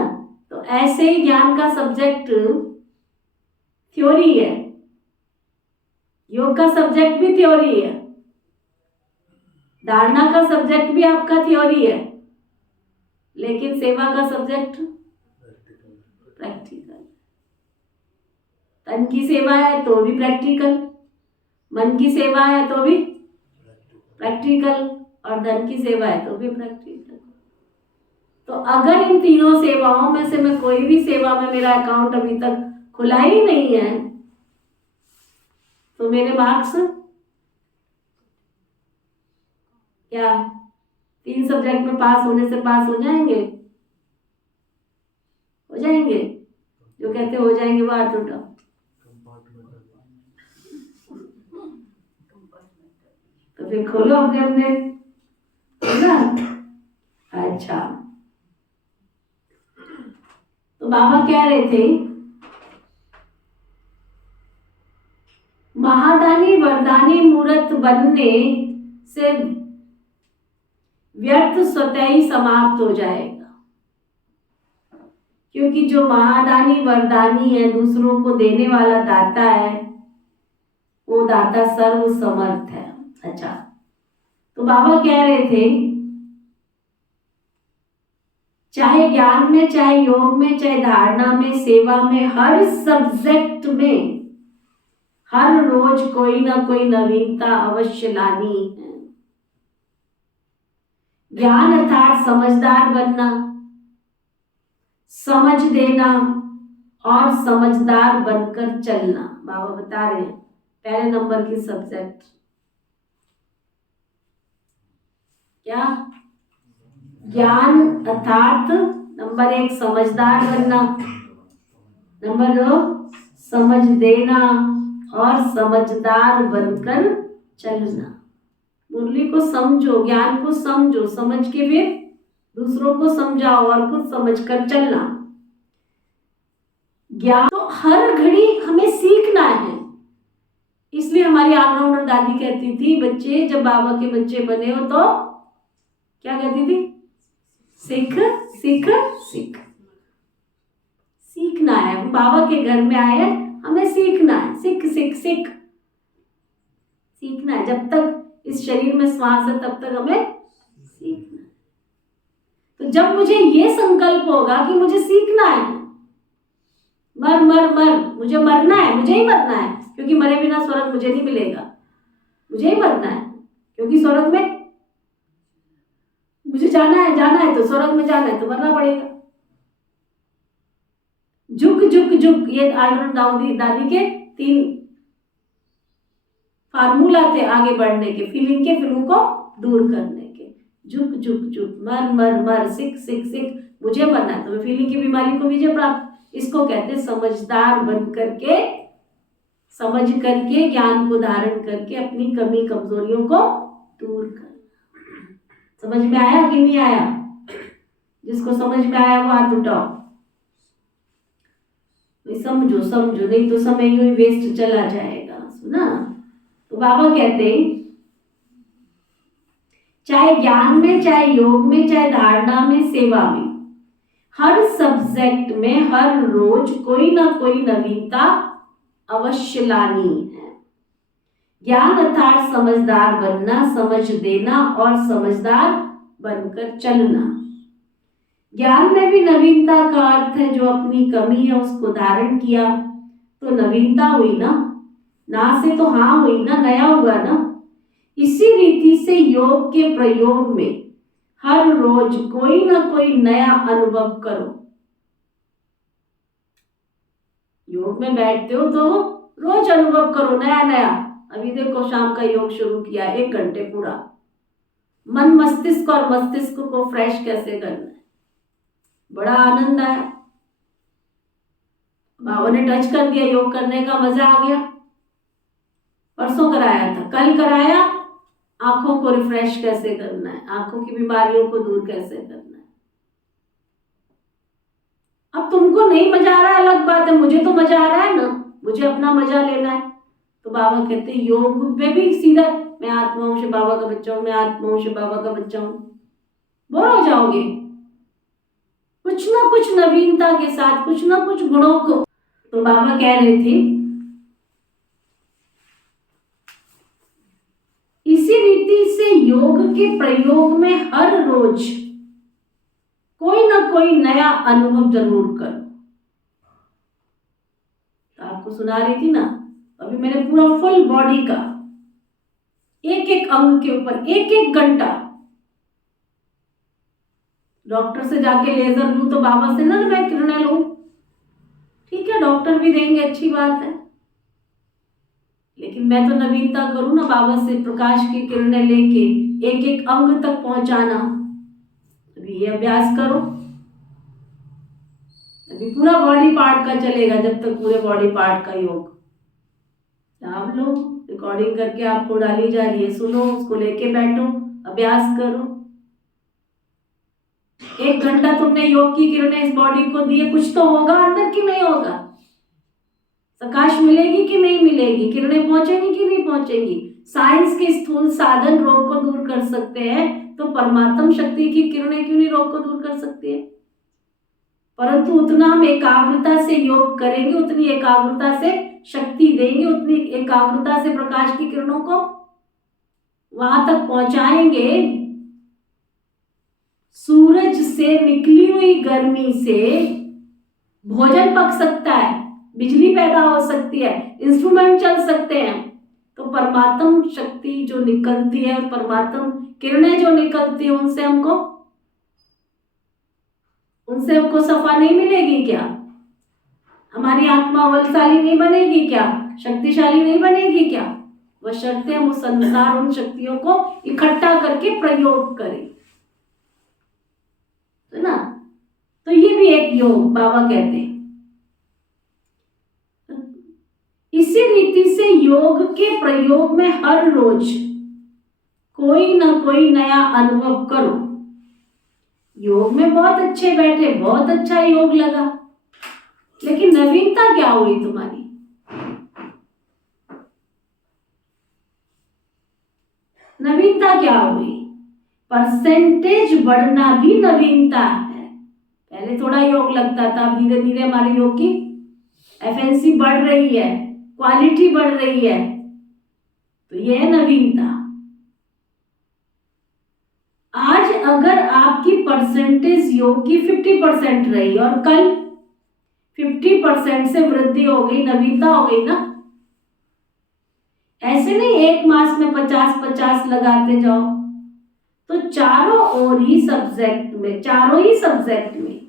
तो ऐसे ही ज्ञान का सब्जेक्ट थ्योरी है, योग का सब्जेक्ट भी थ्योरी है, धारणा का सब्जेक्ट भी आपका थ्योरी है, लेकिन सेवा का सब्जेक्ट प्रैक्टिकल। तन की सेवा है तो भी प्रैक्टिकल, मन की सेवा है तो भी प्रैक्टिकल, और धन की सेवा है तो भी प्रैक्टिकल। तो अगर इन तीनों सेवाओं में से मैं कोई भी सेवा में मेरा अकाउंट अभी तक खुला ही नहीं है तो मेरे मार्क्स क्या 3 सब्जेक्ट में पास होने से पास हो जाएंगे? हो जाएंगे? जो कहते हो जाएंगे वो हाथ उठाओ। तो फिर खोलो अपने अपने, है ना। अच्छा, तो बाबा कह रहे थे महादानी वरदानी मूर्त बनने से व्यर्थ स्वतः ही समाप्त हो जाएगा, क्योंकि जो महादानी वरदानी है, दूसरों को देने वाला दाता है, वो दाता सर्व समर्थ है। अच्छा, तो बाबा कह रहे थे चाहे ज्ञान में, चाहे योग में, चाहे धारणा में, सेवा में, हर सब्जेक्ट में हर रोज कोई ना कोई नवीनता अवश्य लानी है। ज्ञान अर्थात समझदार बनना, समझ देना और समझदार बनकर चलना। बाबा बता रहे हैं पहले नंबर की सब्जेक्ट क्या? ज्ञान अर्थात नंबर 1 समझदार बनना, नंबर 2 समझ देना और समझदार बनकर चलना। मुरली को समझो, ज्ञान को समझो, समझ के फिर दूसरों को समझाओ और खुद समझकर चलना। ज्ञान तो हर घड़ी हमें सीखना है। इसलिए हमारी ऑलराउंडर दादी कहती थी बच्चे जब बाबा के बच्चे बने हो तो क्या कहती थी? सीख सीख सीख सीखना है। हम बाबा के घर में आए हैं, हमें सीखना है। सीख सीख सीख सीखना है। जब तक इस शरीर में श्वास है तब तक हमें सीखना है। तो जब मुझे ये संकल्प होगा कि मुझे सीखना है, मर मर मर, मुझे मरना है, मुझे ही मरना है, क्योंकि मरे बिना स्वर्ग मुझे नहीं मिलेगा, मुझे ही मरना है, क्योंकि स्वर्ग में मुझे जाना है तो स्वर्ग में जाना है तो मरना पड़ेगा। झुक झुक झुक, ये आलराउंड दादी के 3 फार्मूला थे आगे बढ़ने के, फीलिंग के फ्लू को दूर करने के। झुक झुक झुक, मर मर मर, सिक सिक सिक, मुझे मरना है। तो फीलिंग की बीमारी को विजय प्राप्त, इसको कहते समझदार बन करके, समझ करके, ज्ञान को धारण करके अपनी कमी कमजोरियों को दूर कर। समझ में आया कि नहीं आया? जिसको समझ में आया वो हाथ उठाओ। समझो समझो, नहीं तो समय यूं ही वेस्ट चला जाएगा। सुना? तो बाबा कहते चाहे ज्ञान में, चाहे योग में, चाहे धारणा में, सेवा में, हर सब्जेक्ट में हर रोज कोई ना कोई नवीनता अवश्य लानी है। ज्ञान अर्थात समझदार बनना, समझ देना और समझदार बनकर चलना। ज्ञान में भी नवीनता का अर्थ है जो अपनी कमी है उसको धारण किया तो नवीनता हुई ना, ना से तो हाँ हुई ना, नया हुआ ना। इसी रीति से योग के प्रयोग में हर रोज कोई ना कोई नया अनुभव करो। योग में बैठते हो तो रोज अनुभव करो नया नया। अभी देखो शाम का योग शुरू किया, 1 घंटे पूरा। मन मस्तिष्क और मस्तिष्क को फ्रेश कैसे करना है, बड़ा आनंद आया। बाबा ने टच कर दिया, योग करने का मजा आ गया। परसों कराया था, कल कराया आंखों को रिफ्रेश कैसे करना है, आंखों की बीमारियों को दूर कैसे करना है। अब तुमको नहीं मजा आ रहा है अलग बात है, मुझे तो मजा आ रहा है ना, मुझे अपना मजा लेना है। तो बाबा कहते योग में भी सीधा मैं आत्माओं से बाबा का बच्चा हूं, मैं आत्माओं से बाबा का बच्चा हूं, बोर हो जाओगे। कुछ ना कुछ नवीनता के साथ, कुछ ना कुछ गुणों को। तो बाबा कह रहे थे इसी रीति से योग के प्रयोग में हर रोज कोई ना कोई नया अनुभव जरूर करो। तो आपको सुना रही थी ना, अभी मैंने पूरा फुल बॉडी का एक एक अंग के ऊपर 1-1 घंटा, डॉक्टर से जाके लेजर लूं तो बाबा से ना मैं किरणें लूं, ठीक है डॉक्टर भी देंगे, अच्छी बात है, लेकिन मैं तो नवीनता करूं ना, बाबा से प्रकाश की किरणें लेके 1-1 अंग तक पहुंचाना। अभी ये अभ्यास करो, अभी पूरा बॉडी पार्ट का चलेगा, जब तक पूरे बॉडी पार्ट का योग। आप लोग रिकॉर्डिंग करके आपको डाली जा रही है, सुनो, उसको लेके बैठो, अभ्यास करो। 1 घंटा तुमने योग की किरणें इस बॉडी को दी है, कुछ तो होगा अंदर कि नहीं होगा? प्रकाश मिलेगी कि नहीं मिलेगी? किरणें पहुंचेंगी कि नहीं पहुंचेंगी? साइंस के स्थूल साधन रोग को दूर कर सकते हैं, तो परमात्म शक्ति की किरणें क्यों नहीं रोग को दूर कर सकती है? परंतु उतना हम एकाग्रता से योग करेंगे, उतनी एकाग्रता से शक्ति देंगे, उतनी एकाग्रता से प्रकाश की किरणों को वहां तक पहुंचाएंगे। सूरज से निकली हुई गर्मी से भोजन पक सकता है, बिजली पैदा हो सकती है, इंस्ट्रूमेंट चल सकते हैं। तो परमात्म शक्ति जो निकलती है, परमात्म किरणें जो निकलती है, उनसे हमको सफा नहीं मिलेगी क्या? हमारी आत्मा बलशाली नहीं बनेगी क्या? शक्तिशाली नहीं बनेगी क्या? बशर्ते हम उस अनुसार उन शक्तियों को इकट्ठा करके प्रयोग करें, है ना? तो ये भी एक योग बाबा कहते हैं। इसी रीति से योग के प्रयोग में हर रोज कोई ना कोई नया अनुभव करो। योग में बहुत अच्छे बैठे, बहुत अच्छा योग लगा, लेकिन नवीनता क्या हुई तुम्हारी? नवीनता क्या हुई? परसेंटेज बढ़ना भी नवीनता है। पहले थोड़ा योग लगता था, अब धीरे धीरे हमारे योग की एफिशिएंसी बढ़ रही है, क्वालिटी बढ़ रही है। तो ये है नवीनता। आज अगर आपकी परसेंटेज योग की 50% रही और कल 50% से वृद्धि हो गई, नवीनता हो गई ना। ऐसे नहीं एक मास में 50-50 लगाते जाओ। तो चारों ही सब्जेक्ट में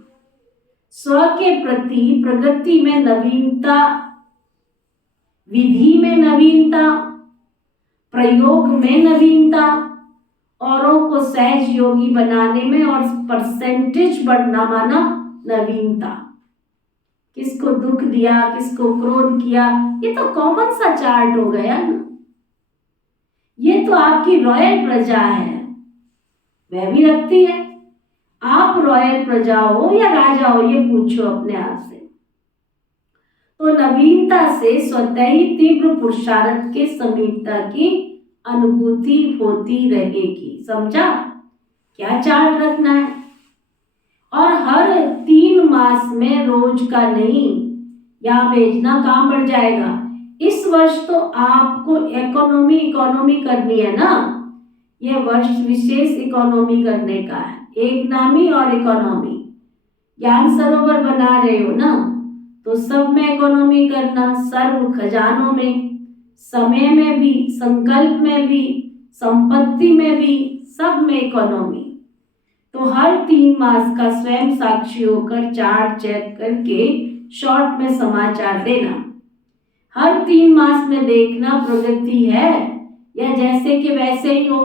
स्व के प्रति प्रगति में नवीनता, विधि में नवीनता, प्रयोग में नवीनता, औरों को सहज योगी बनाने में और परसेंटेज बढ़ना माना नवीनता। किसको दुख दिया, किसको क्रोध किया, ये तो कॉमन सा चार्ट हो गया ना। ये तो आपकी रॉयल प्रजा है, वह भी रखती है। आप रॉयल प्रजा हो या राजा हो, ये पूछो अपने आप से। तो नवीनता से स्वतः ही तीव्र पुरुषार्थ के समीपता की अनुभूति होती रहेगी। समझा क्या चार्ट रखना है? और हर 3 मास में रोज का नहीं, यहाँ भेजना काम बढ़ जाएगा। इस वर्ष तो आपको इकोनॉमी करनी है ना। यह वर्ष विशेष इकोनॉमी करने का है, एक नामी और इकोनॉमी। ज्ञान सरोवर बना रहे हो ना, तो सब में इकोनॉमी करना, सर्व खजानों में, समय में भी, संकल्प में भी, संपत्ति में भी, सब में इकोनॉमी। तो हर 3 मास का स्वयं साक्षी होकर चार्ट चेक करके शॉर्ट में समाचार देना। हर 3 मास में देखना प्रगति है या जैसे कि वैसे ही हो।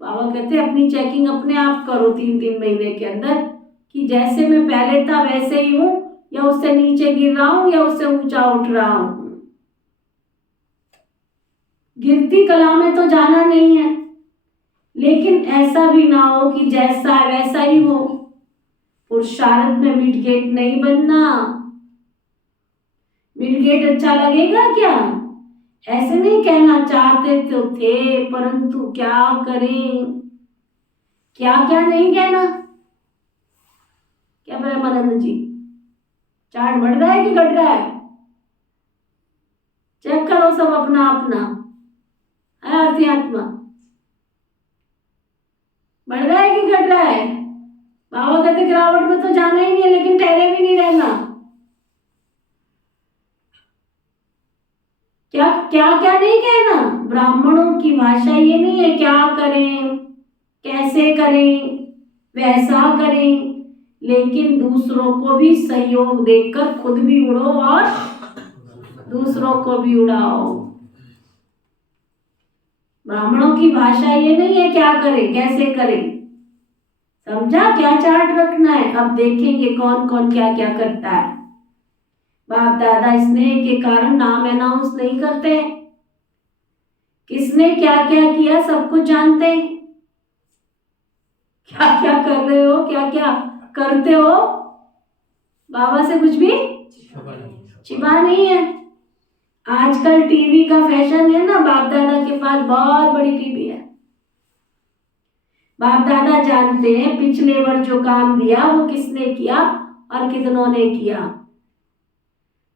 बाबा कहते हैं अपनी चेकिंग अपने आप करो 3-3 महीने के अंदर, कि जैसे मैं पहले था वैसे ही हूं या उससे नीचे गिर रहा हूं या उससे ऊंचा उठ रहा हूं। गिरती कला में तो जाना नहीं है, लेकिन ऐसा भी ना हो कि जैसा है वैसा ही हो। पुरुषार्थ में मिडगेट नहीं बनना। मिडगेट अच्छा लगेगा क्या? ऐसे नहीं कहना चाहते तो थे परंतु क्या करें, क्या क्या नहीं कहना। क्या ब्रह्मानंद जी, चार्ट बढ़ रहा है कि घट रहा है? चेक करो सब अपना अपना है। आरती आत्मा बढ़ रहा है कि घट रहा है? बाबा कहते गिरावट में तो जाना ही नहीं है, लेकिन ठहरे भी नहीं रहना। क्या क्या क्या नहीं कहना। ब्राह्मणों की भाषा ये नहीं है क्या करें, कैसे करें, वैसा करें, लेकिन दूसरों को भी सहयोग देकर खुद भी उड़ो और दूसरों को भी उड़ाओ। ब्राह्मणों की भाषा ये नहीं है क्या करें कैसे करें। समझा क्या चार्ट रखना है? अब देखेंगे कौन कौन क्या क्या करता है। बाप दादा स्नेह के कारण नाम अनाउंस नहीं करते, किसने क्या क्या किया सब कुछ जानते हैं। क्या क्या कर रहे हो, क्या क्या करते हो, बाबा से कुछ भी छिपा नहीं है। आजकल टीवी का फैशन है ना, बाप दादा के पास बहुत बड़ी टीवी है। बाप दादा जानते हैं पिछले वर्ष जो काम दिया वो किसने किया और कितनों ने किया।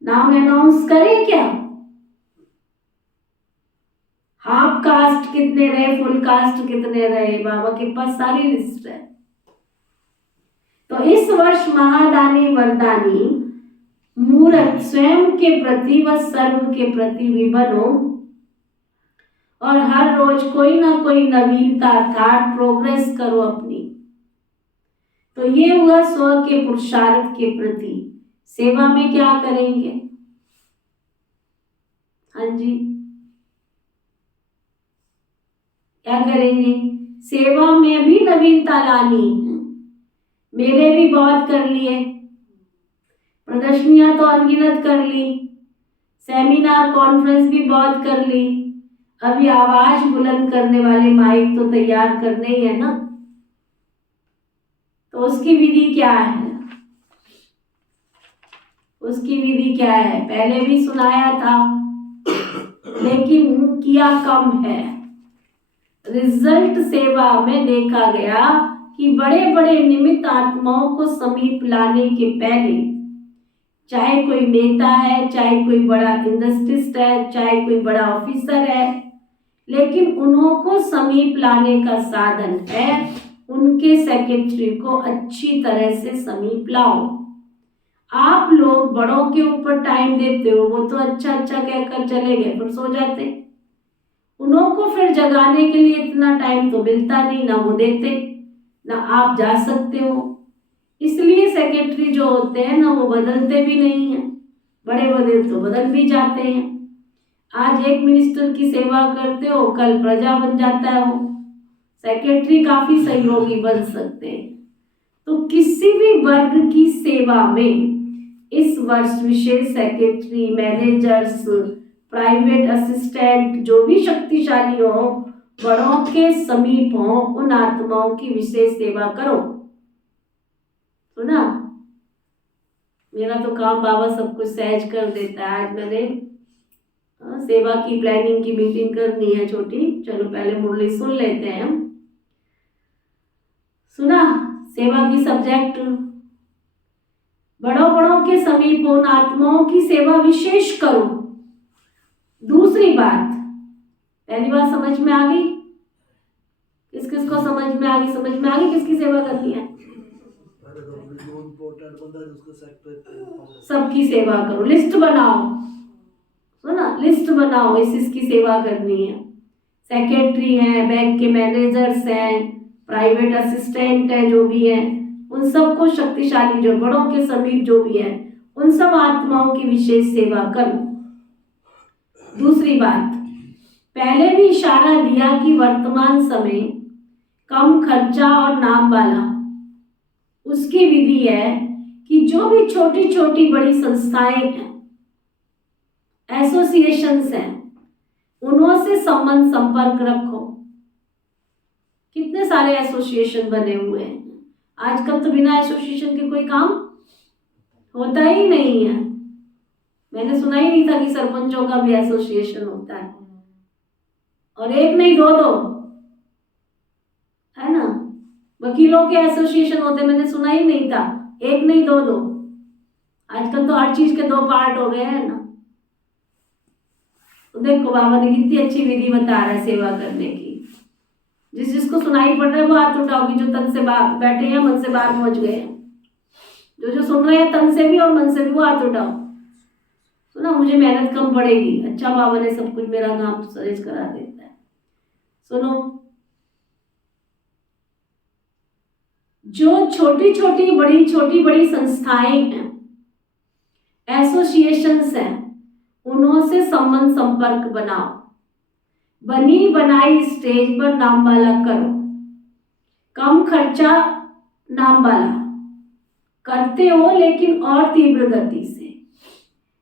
नाम अनाउंस करें क्या? हाफ कास्ट कितने रहे, फुल कास्ट कितने रहे, बाबा के पास सारी लिस्ट है। तो इस वर्ष महादानी वरदानी मूर्त स्वयं के प्रति व सर्व के प्रति विभन हो और हर रोज कोई ना कोई नवीनता अर्थात प्रोग्रेस करो अपनी। तो ये हुआ स्व के पुरुषार्थ के प्रति। सेवा में क्या करेंगे? हाँ जी, क्या करेंगे? सेवा में भी नवीनता लानी। मेले भी बहुत कर लिए, प्रदर्शनियां तो अनगिनत कर ली, सेमिनार कॉन्फ्रेंस भी बहुत कर ली। अभी आवाज बुलंद करने वाले माइक तो तैयार करने ही है ना। तो उसकी विधि क्या है? उसकी विधि क्या है? पहले भी सुनाया था, लेकिन किया कम है। रिजल्ट सेवा में देखा गया कि बड़े बड़े निमित्त आत्माओं को समीप लाने के पहले, चाहे कोई नेता है, चाहे कोई बड़ा इंडस्ट्रिस्ट है, चाहे कोई बड़ा ऑफिसर है, लेकिन उनको समीप लाने का साधन है उनके सेक्रेटरी को अच्छी तरह से समीप लाओ। आप लोग बड़ों के ऊपर टाइम देते हो, वो तो अच्छा अच्छा कहकर चले गए फिर सो जाते, उनको फिर जगाने के लिए इतना टाइम तो मिलता नहीं, ना वो देते ना आप जा सकते हो। इसलिए सेक्रेटरी जो होते हैं ना वो बदलते भी नहीं हैं, बड़े बड़े तो बदल भी जाते हैं। आज एक मिनिस्टर की सेवा करते हो, कल प्रजा बन जाता है वो। सेक्रेटरी काफी सहयोगी बन सकते हैं। तो किसी भी वर्ग की सेवा में इस वर्ष विशेष सेक्रेटरी, मैनेजर्स, प्राइवेट असिस्टेंट जो भी शक्तिशाली हो, बड़ों के समीप हो, उन आत्माओं की विशेष सेवा करो। सुना, मेरा तो काम बाबा सब कुछ सहज कर देता है। आज मैंने सेवा की प्लानिंग की मीटिंग करनी है छोटी, चलो पहले मुरली सुन लेते हैं हम। सुना, सेवा की सब्जेक्ट, बड़ों बड़ों के समीप उन आत्माओं की सेवा विशेष करो। दूसरी बात, पहली बात समझ में आ गई? किस किस को समझ में आ गई? समझ में आ गई किसकी सेवा करनी है? सबकी सेवा करो, लिस्ट बनाओ। सुना, लिस्ट बनाओ, इसकी सेवा करनी है। सेक्रेटरी हैं, बैंक के मैनेजर्स हैं, प्राइवेट असिस्टेंट है, जो भी है, उन सबको शक्तिशाली जो बड़ों के समीप जो भी है, उन सब आत्माओं की विशेष सेवा करो। दूसरी बात, पहले भी इशारा दिया कि वर्तमान समय कम खर्चा और नाम वाला, उसकी विधि है कि जो भी छोटी छोटी बड़ी संस्थाएं हैं, एसोसिएशंस हैं, उनसे संबंध संपर्क रखो। कितने सारे एसोसिएशन बने हुए हैं आजकल, तो बिना एसोसिएशन के कोई काम होता ही नहीं है। मैंने सुना ही नहीं था कि सरपंचों का भी एसोसिएशन होता है, और एक नहीं दो दो, है ना। वकीलों के एसोसिएशन होते, मैंने सुना ही नहीं था, एक नहीं दो दो। आजकल तो हर चीज के दो पार्ट हो गए हैं ना। तो देखो बाबा ने कितनी अच्छी विधि बता रहा है सेवा करने की। जिसको सुनाई पड़ रहा है वो हाथ उठाओगी, जो तन से बाहर बैठे हैं, मन से बाहर पहुंच गए हैं, जो सुन रहे हैं तन से भी और मन से भी, वो हाथ उठाओ। सुना, मुझे मेहनत कम पड़ेगी, अच्छा बाबा ने सब कुछ मेरा काम सहज करा देता है। सुनो, जो छोटी बड़ी संस्थाएं हैं, एसोसिएशंस हैं, उनसे संबंध संपर्क बनाओ। बनी बनाई स्टेज पर नाम वाला करो, कम खर्चा नाम वाला करते हो, लेकिन और तीव्र गति से।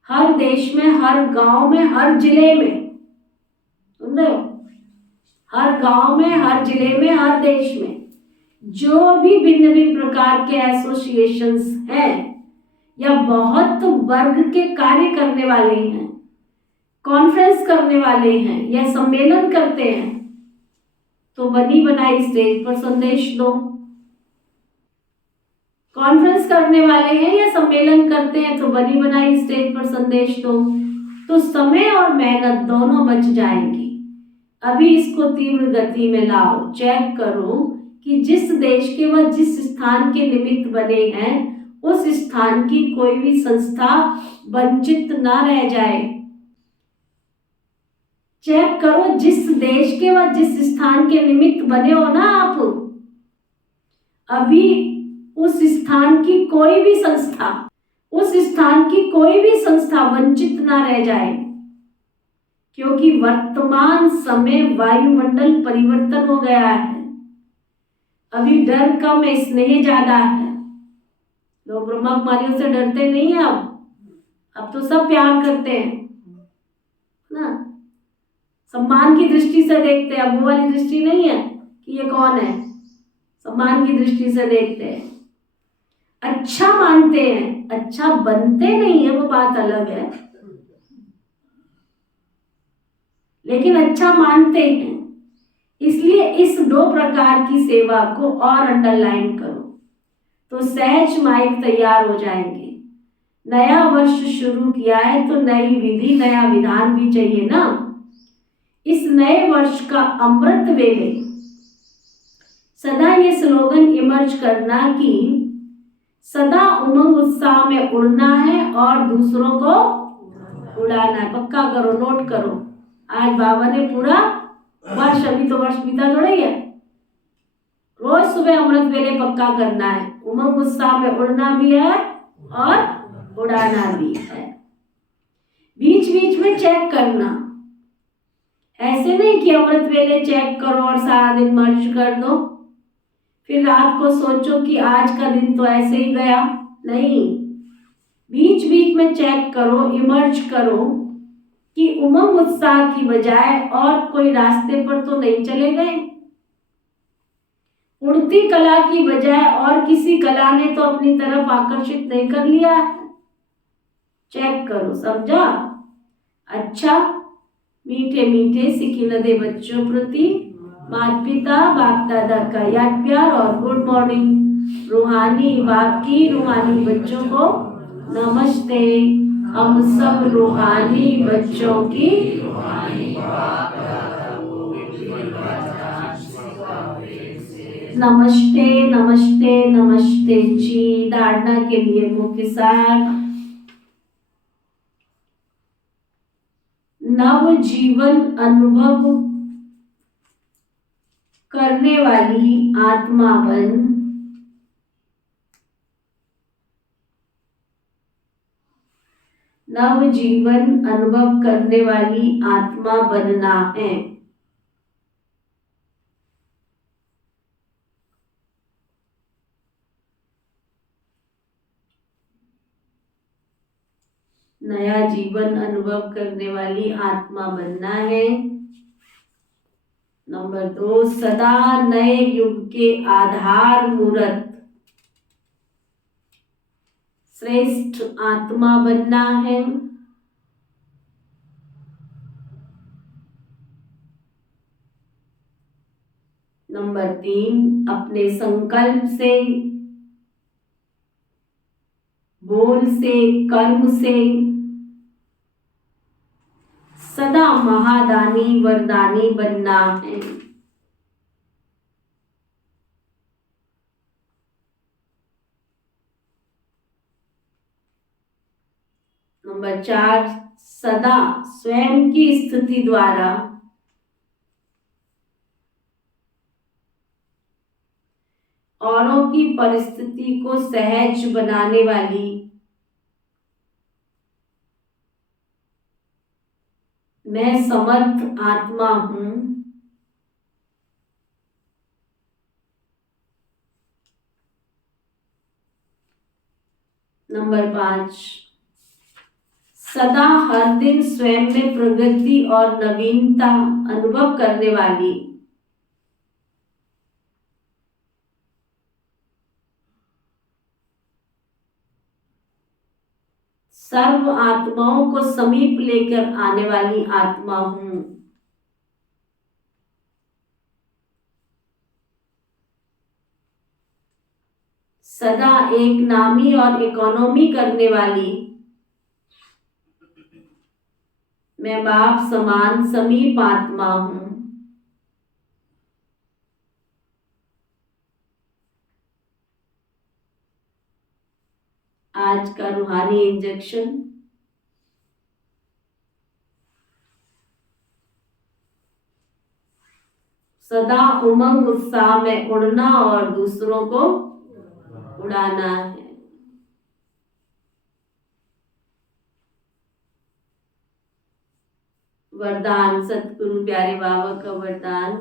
हर देश में, हर गांव में, हर जिले में, सुन रहे हो, हर गांव में, हर जिले में, हर देश में जो भी भिन्न भिन्न प्रकार के एसोसिएशंस हैं या बहुत वर्ग के कार्य करने वाले हैं, कॉन्फ्रेंस करने वाले हैं या सम्मेलन करते हैं, तो बनी बनाई स्टेज पर संदेश दो। कॉन्फ्रेंस करने वाले हैं या सम्मेलन करते हैं तो बनी बनाई स्टेज पर संदेश दो, तो समय और मेहनत दोनों बच जाएंगी। अभी इसको तीव्र गति में लाओ। चेक करो कि जिस देश के व जिस स्थान के निमित्त बने हैं, उस स्थान की कोई भी संस्था वंचित न रह जाए। चेक करो, जिस देश के व जिस स्थान के निमित्त बने हो ना आप, अभी उस स्थान की कोई भी संस्था वंचित ना रह जाए, क्योंकि वर्तमान समय वायुमंडल परिवर्तन हो गया है। अभी डर कम है, स्नेह ज्यादा है। लोग ब्रह्मा कुमारियों से डरते नहीं है अब तो सब प्यार करते हैं ना, सम्मान की दृष्टि से देखते हैं। अब वो वाली दृष्टि नहीं है कि ये कौन है, सम्मान की दृष्टि से देखते हैं, अच्छा मानते हैं, अच्छा बनते नहीं है, वो बात अलग है, लेकिन अच्छा मानते हैं। इसलिए इस 2 प्रकार की सेवा को और अंडरलाइन करो तो सहज माइक तैयार हो जाएंगे। नया वर्ष शुरू किया है तो नई विधि नया विधान भी चाहिए ना। इस नए वर्ष का अमृत वेले सदा ये स्लोगन इमर्ज करना कि सदा उमंग उत्साह में उड़ना है और दूसरों को उड़ाना है। पक्का करो, नोट करो। आज बाबा ने पूरा वर्ष, अभी तो वर्ष बीता थोड़ा ही है, रोज सुबह अमृत वेले पक्का करना है। उमंग उत्साह में उड़ना भी है और उड़ाना भी है। बीच बीच में चेक करना, ऐसे नहीं कि अमृत वेले चेक करो और सारा दिन मर्ज कर दो, फिर रात को सोचो कि आज का दिन तो ऐसे ही गया। नहीं, बीच बीच में चेक करो, इमर्ज करो कि उमंग उत्साह की बजाय और कोई रास्ते पर तो नहीं चले गए। उड़ती कला की बजाय और किसी कला ने तो अपनी तरफ आकर्षित नहीं कर लिया है। चेक करो, समझा? अच्छा, मीठे मीठे सिखी नदे बच्चों प्रति माता पिता बाप दादा का याद प्यार और गुड मॉर्निंग। रूहानी बाप की रूहानी बच्चों को नमस्ते। हम सब रूहानी बच्चों की नमस्ते नमस्ते नमस्ते जी। धारणा के लिए मुख्य सार, नव जीवन अनुभव करने वाली आत्मा बन, नव जीवन अनुभव करने वाली आत्मा बनना है। नया जीवन अनुभव करने वाली आत्मा बनना है। नंबर 2, सदा नए युग के आधार मूर्त श्रेष्ठ आत्मा बनना है। नंबर 3, अपने संकल्प से, बोल से, कर्म से सदा महादानी वरदानी बनना है। नंबर 4, सदा स्वयं की स्थिति द्वारा औरों की परिस्थिति को सहज बनाने वाली मैं समर्थ आत्मा हूं। नंबर 5, सदा हर दिन स्वयं में प्रगति और नवीनता अनुभव करने वाली सर्व आत्माओं को समीप लेकर आने वाली आत्मा हूं। सदा एक नामी और इकोनॉमी करने वाली मैं बाप समान समीप आत्मा हूं। आज का रूहानी इंजेक्शन, सदा उमंग उत्साह में उड़ना और दूसरों को उड़ाना है। वरदान, सतगुरु प्यारे बाबा का वरदान,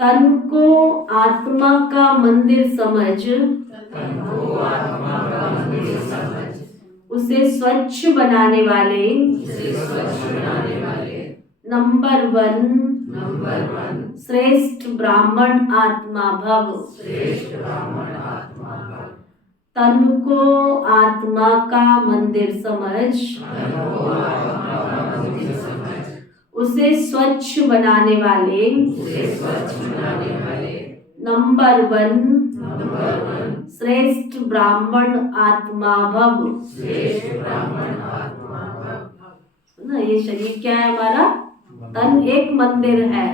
तन को आत्मा का मंदिर समझ, उसे स्वच्छ बनाने वाले नंबर 1 श्रेष्ठ ब्राह्मण आत्मा भव। तन को आत्मा का मंदिर समझ, उसे स्वच्छ बनाने वाले नंबर 1 श्रेष्ठ ब्राह्मण आत्मा भव। ना, ये शरीर क्या है हमारा? तन एक मंदिर है,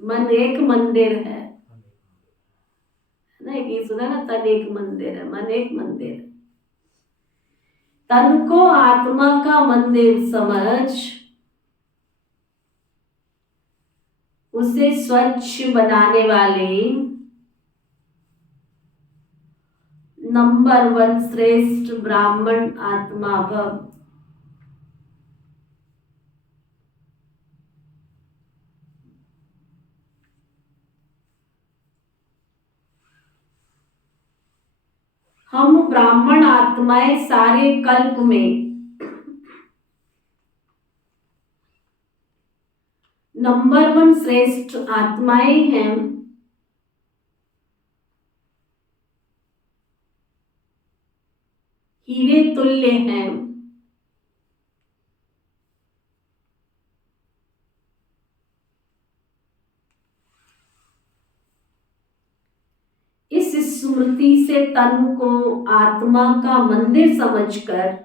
मन एक मंदिर है ना। एक सुना ना, तन एक मंदिर है, मन एक मंदिर है। तन को आत्मा का मंदिर समझ उसे स्वच्छ बनाने वाले नंबर 1 श्रेष्ठ ब्राह्मण आत्मा भव। हम ब्राह्मण आत्माएं सारे कल्प में नंबर 1 श्रेष्ठ आत्माएं हैं। हीरे तुल्य हैं। इस स्मृति से तन को आत्मा का मंदिर समझकर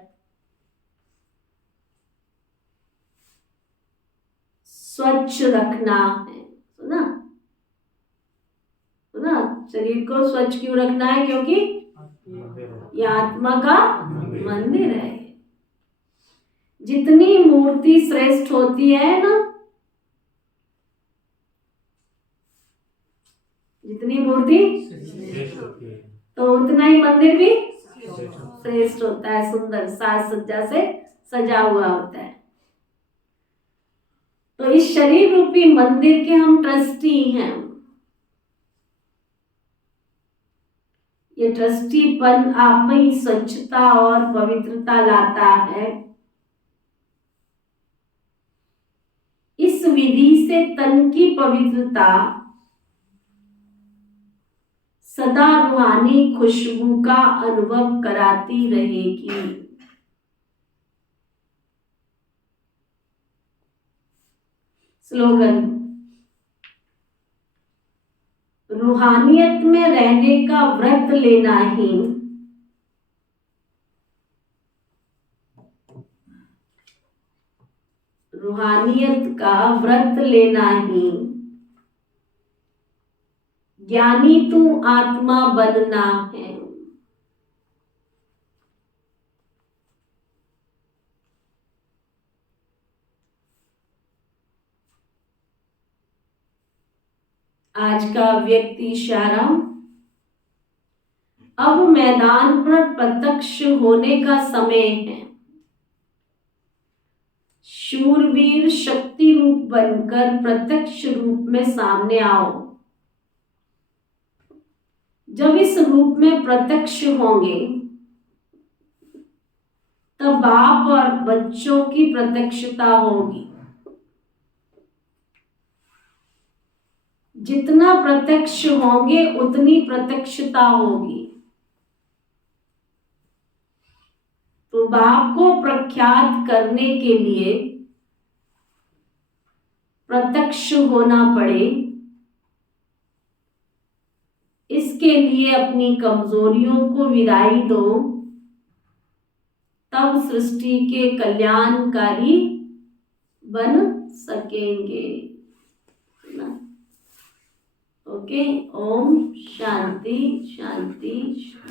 स्वच्छ रखना है। सुना? सुना? शरीर को स्वच्छ क्यों रखना है? क्योंकि यह आत्मा का मंदिर है। जितनी मूर्ति श्रेष्ठ होती है ना, जितनी मूर्ति तो उतना ही मंदिर भी श्रेष्ठ होता है, सुंदर साज सज्जा से सजा हुआ होता है। तो इस शरीर रूपी मंदिर के हम ट्रस्टी हैं। ये ट्रस्टीपन आप ही स्वच्छता और पवित्रता लाता है। इस विधि से तन की पवित्रता सदा रूहानी खुशबू का अनुभव कराती रहेगी। स्लोगन: रूहानियत में रहने का व्रत लेना ही रूहानियत का व्रत लेना ही ज्ञानी तू आत्मा बनना है। आज का व्यक्ति इशारा: अब मैदान पर प्रत्यक्ष होने का समय है। शूरवीर शक्ति रूप बनकर प्रत्यक्ष रूप में सामने आओ। जब इस रूप में प्रत्यक्ष होंगे तब बाप और बच्चों की प्रत्यक्षता होगी। जितना प्रत्यक्ष होंगे उतनी प्रत्यक्षता होगी। तो बाप को प्रख्यात करने के लिए प्रत्यक्ष होना पड़े, इसके लिए अपनी कमजोरियों को विदाई दो, तब सृष्टि के कल्याणकारी बन सकेंगे। ओके, ओम शांति शांति शांति।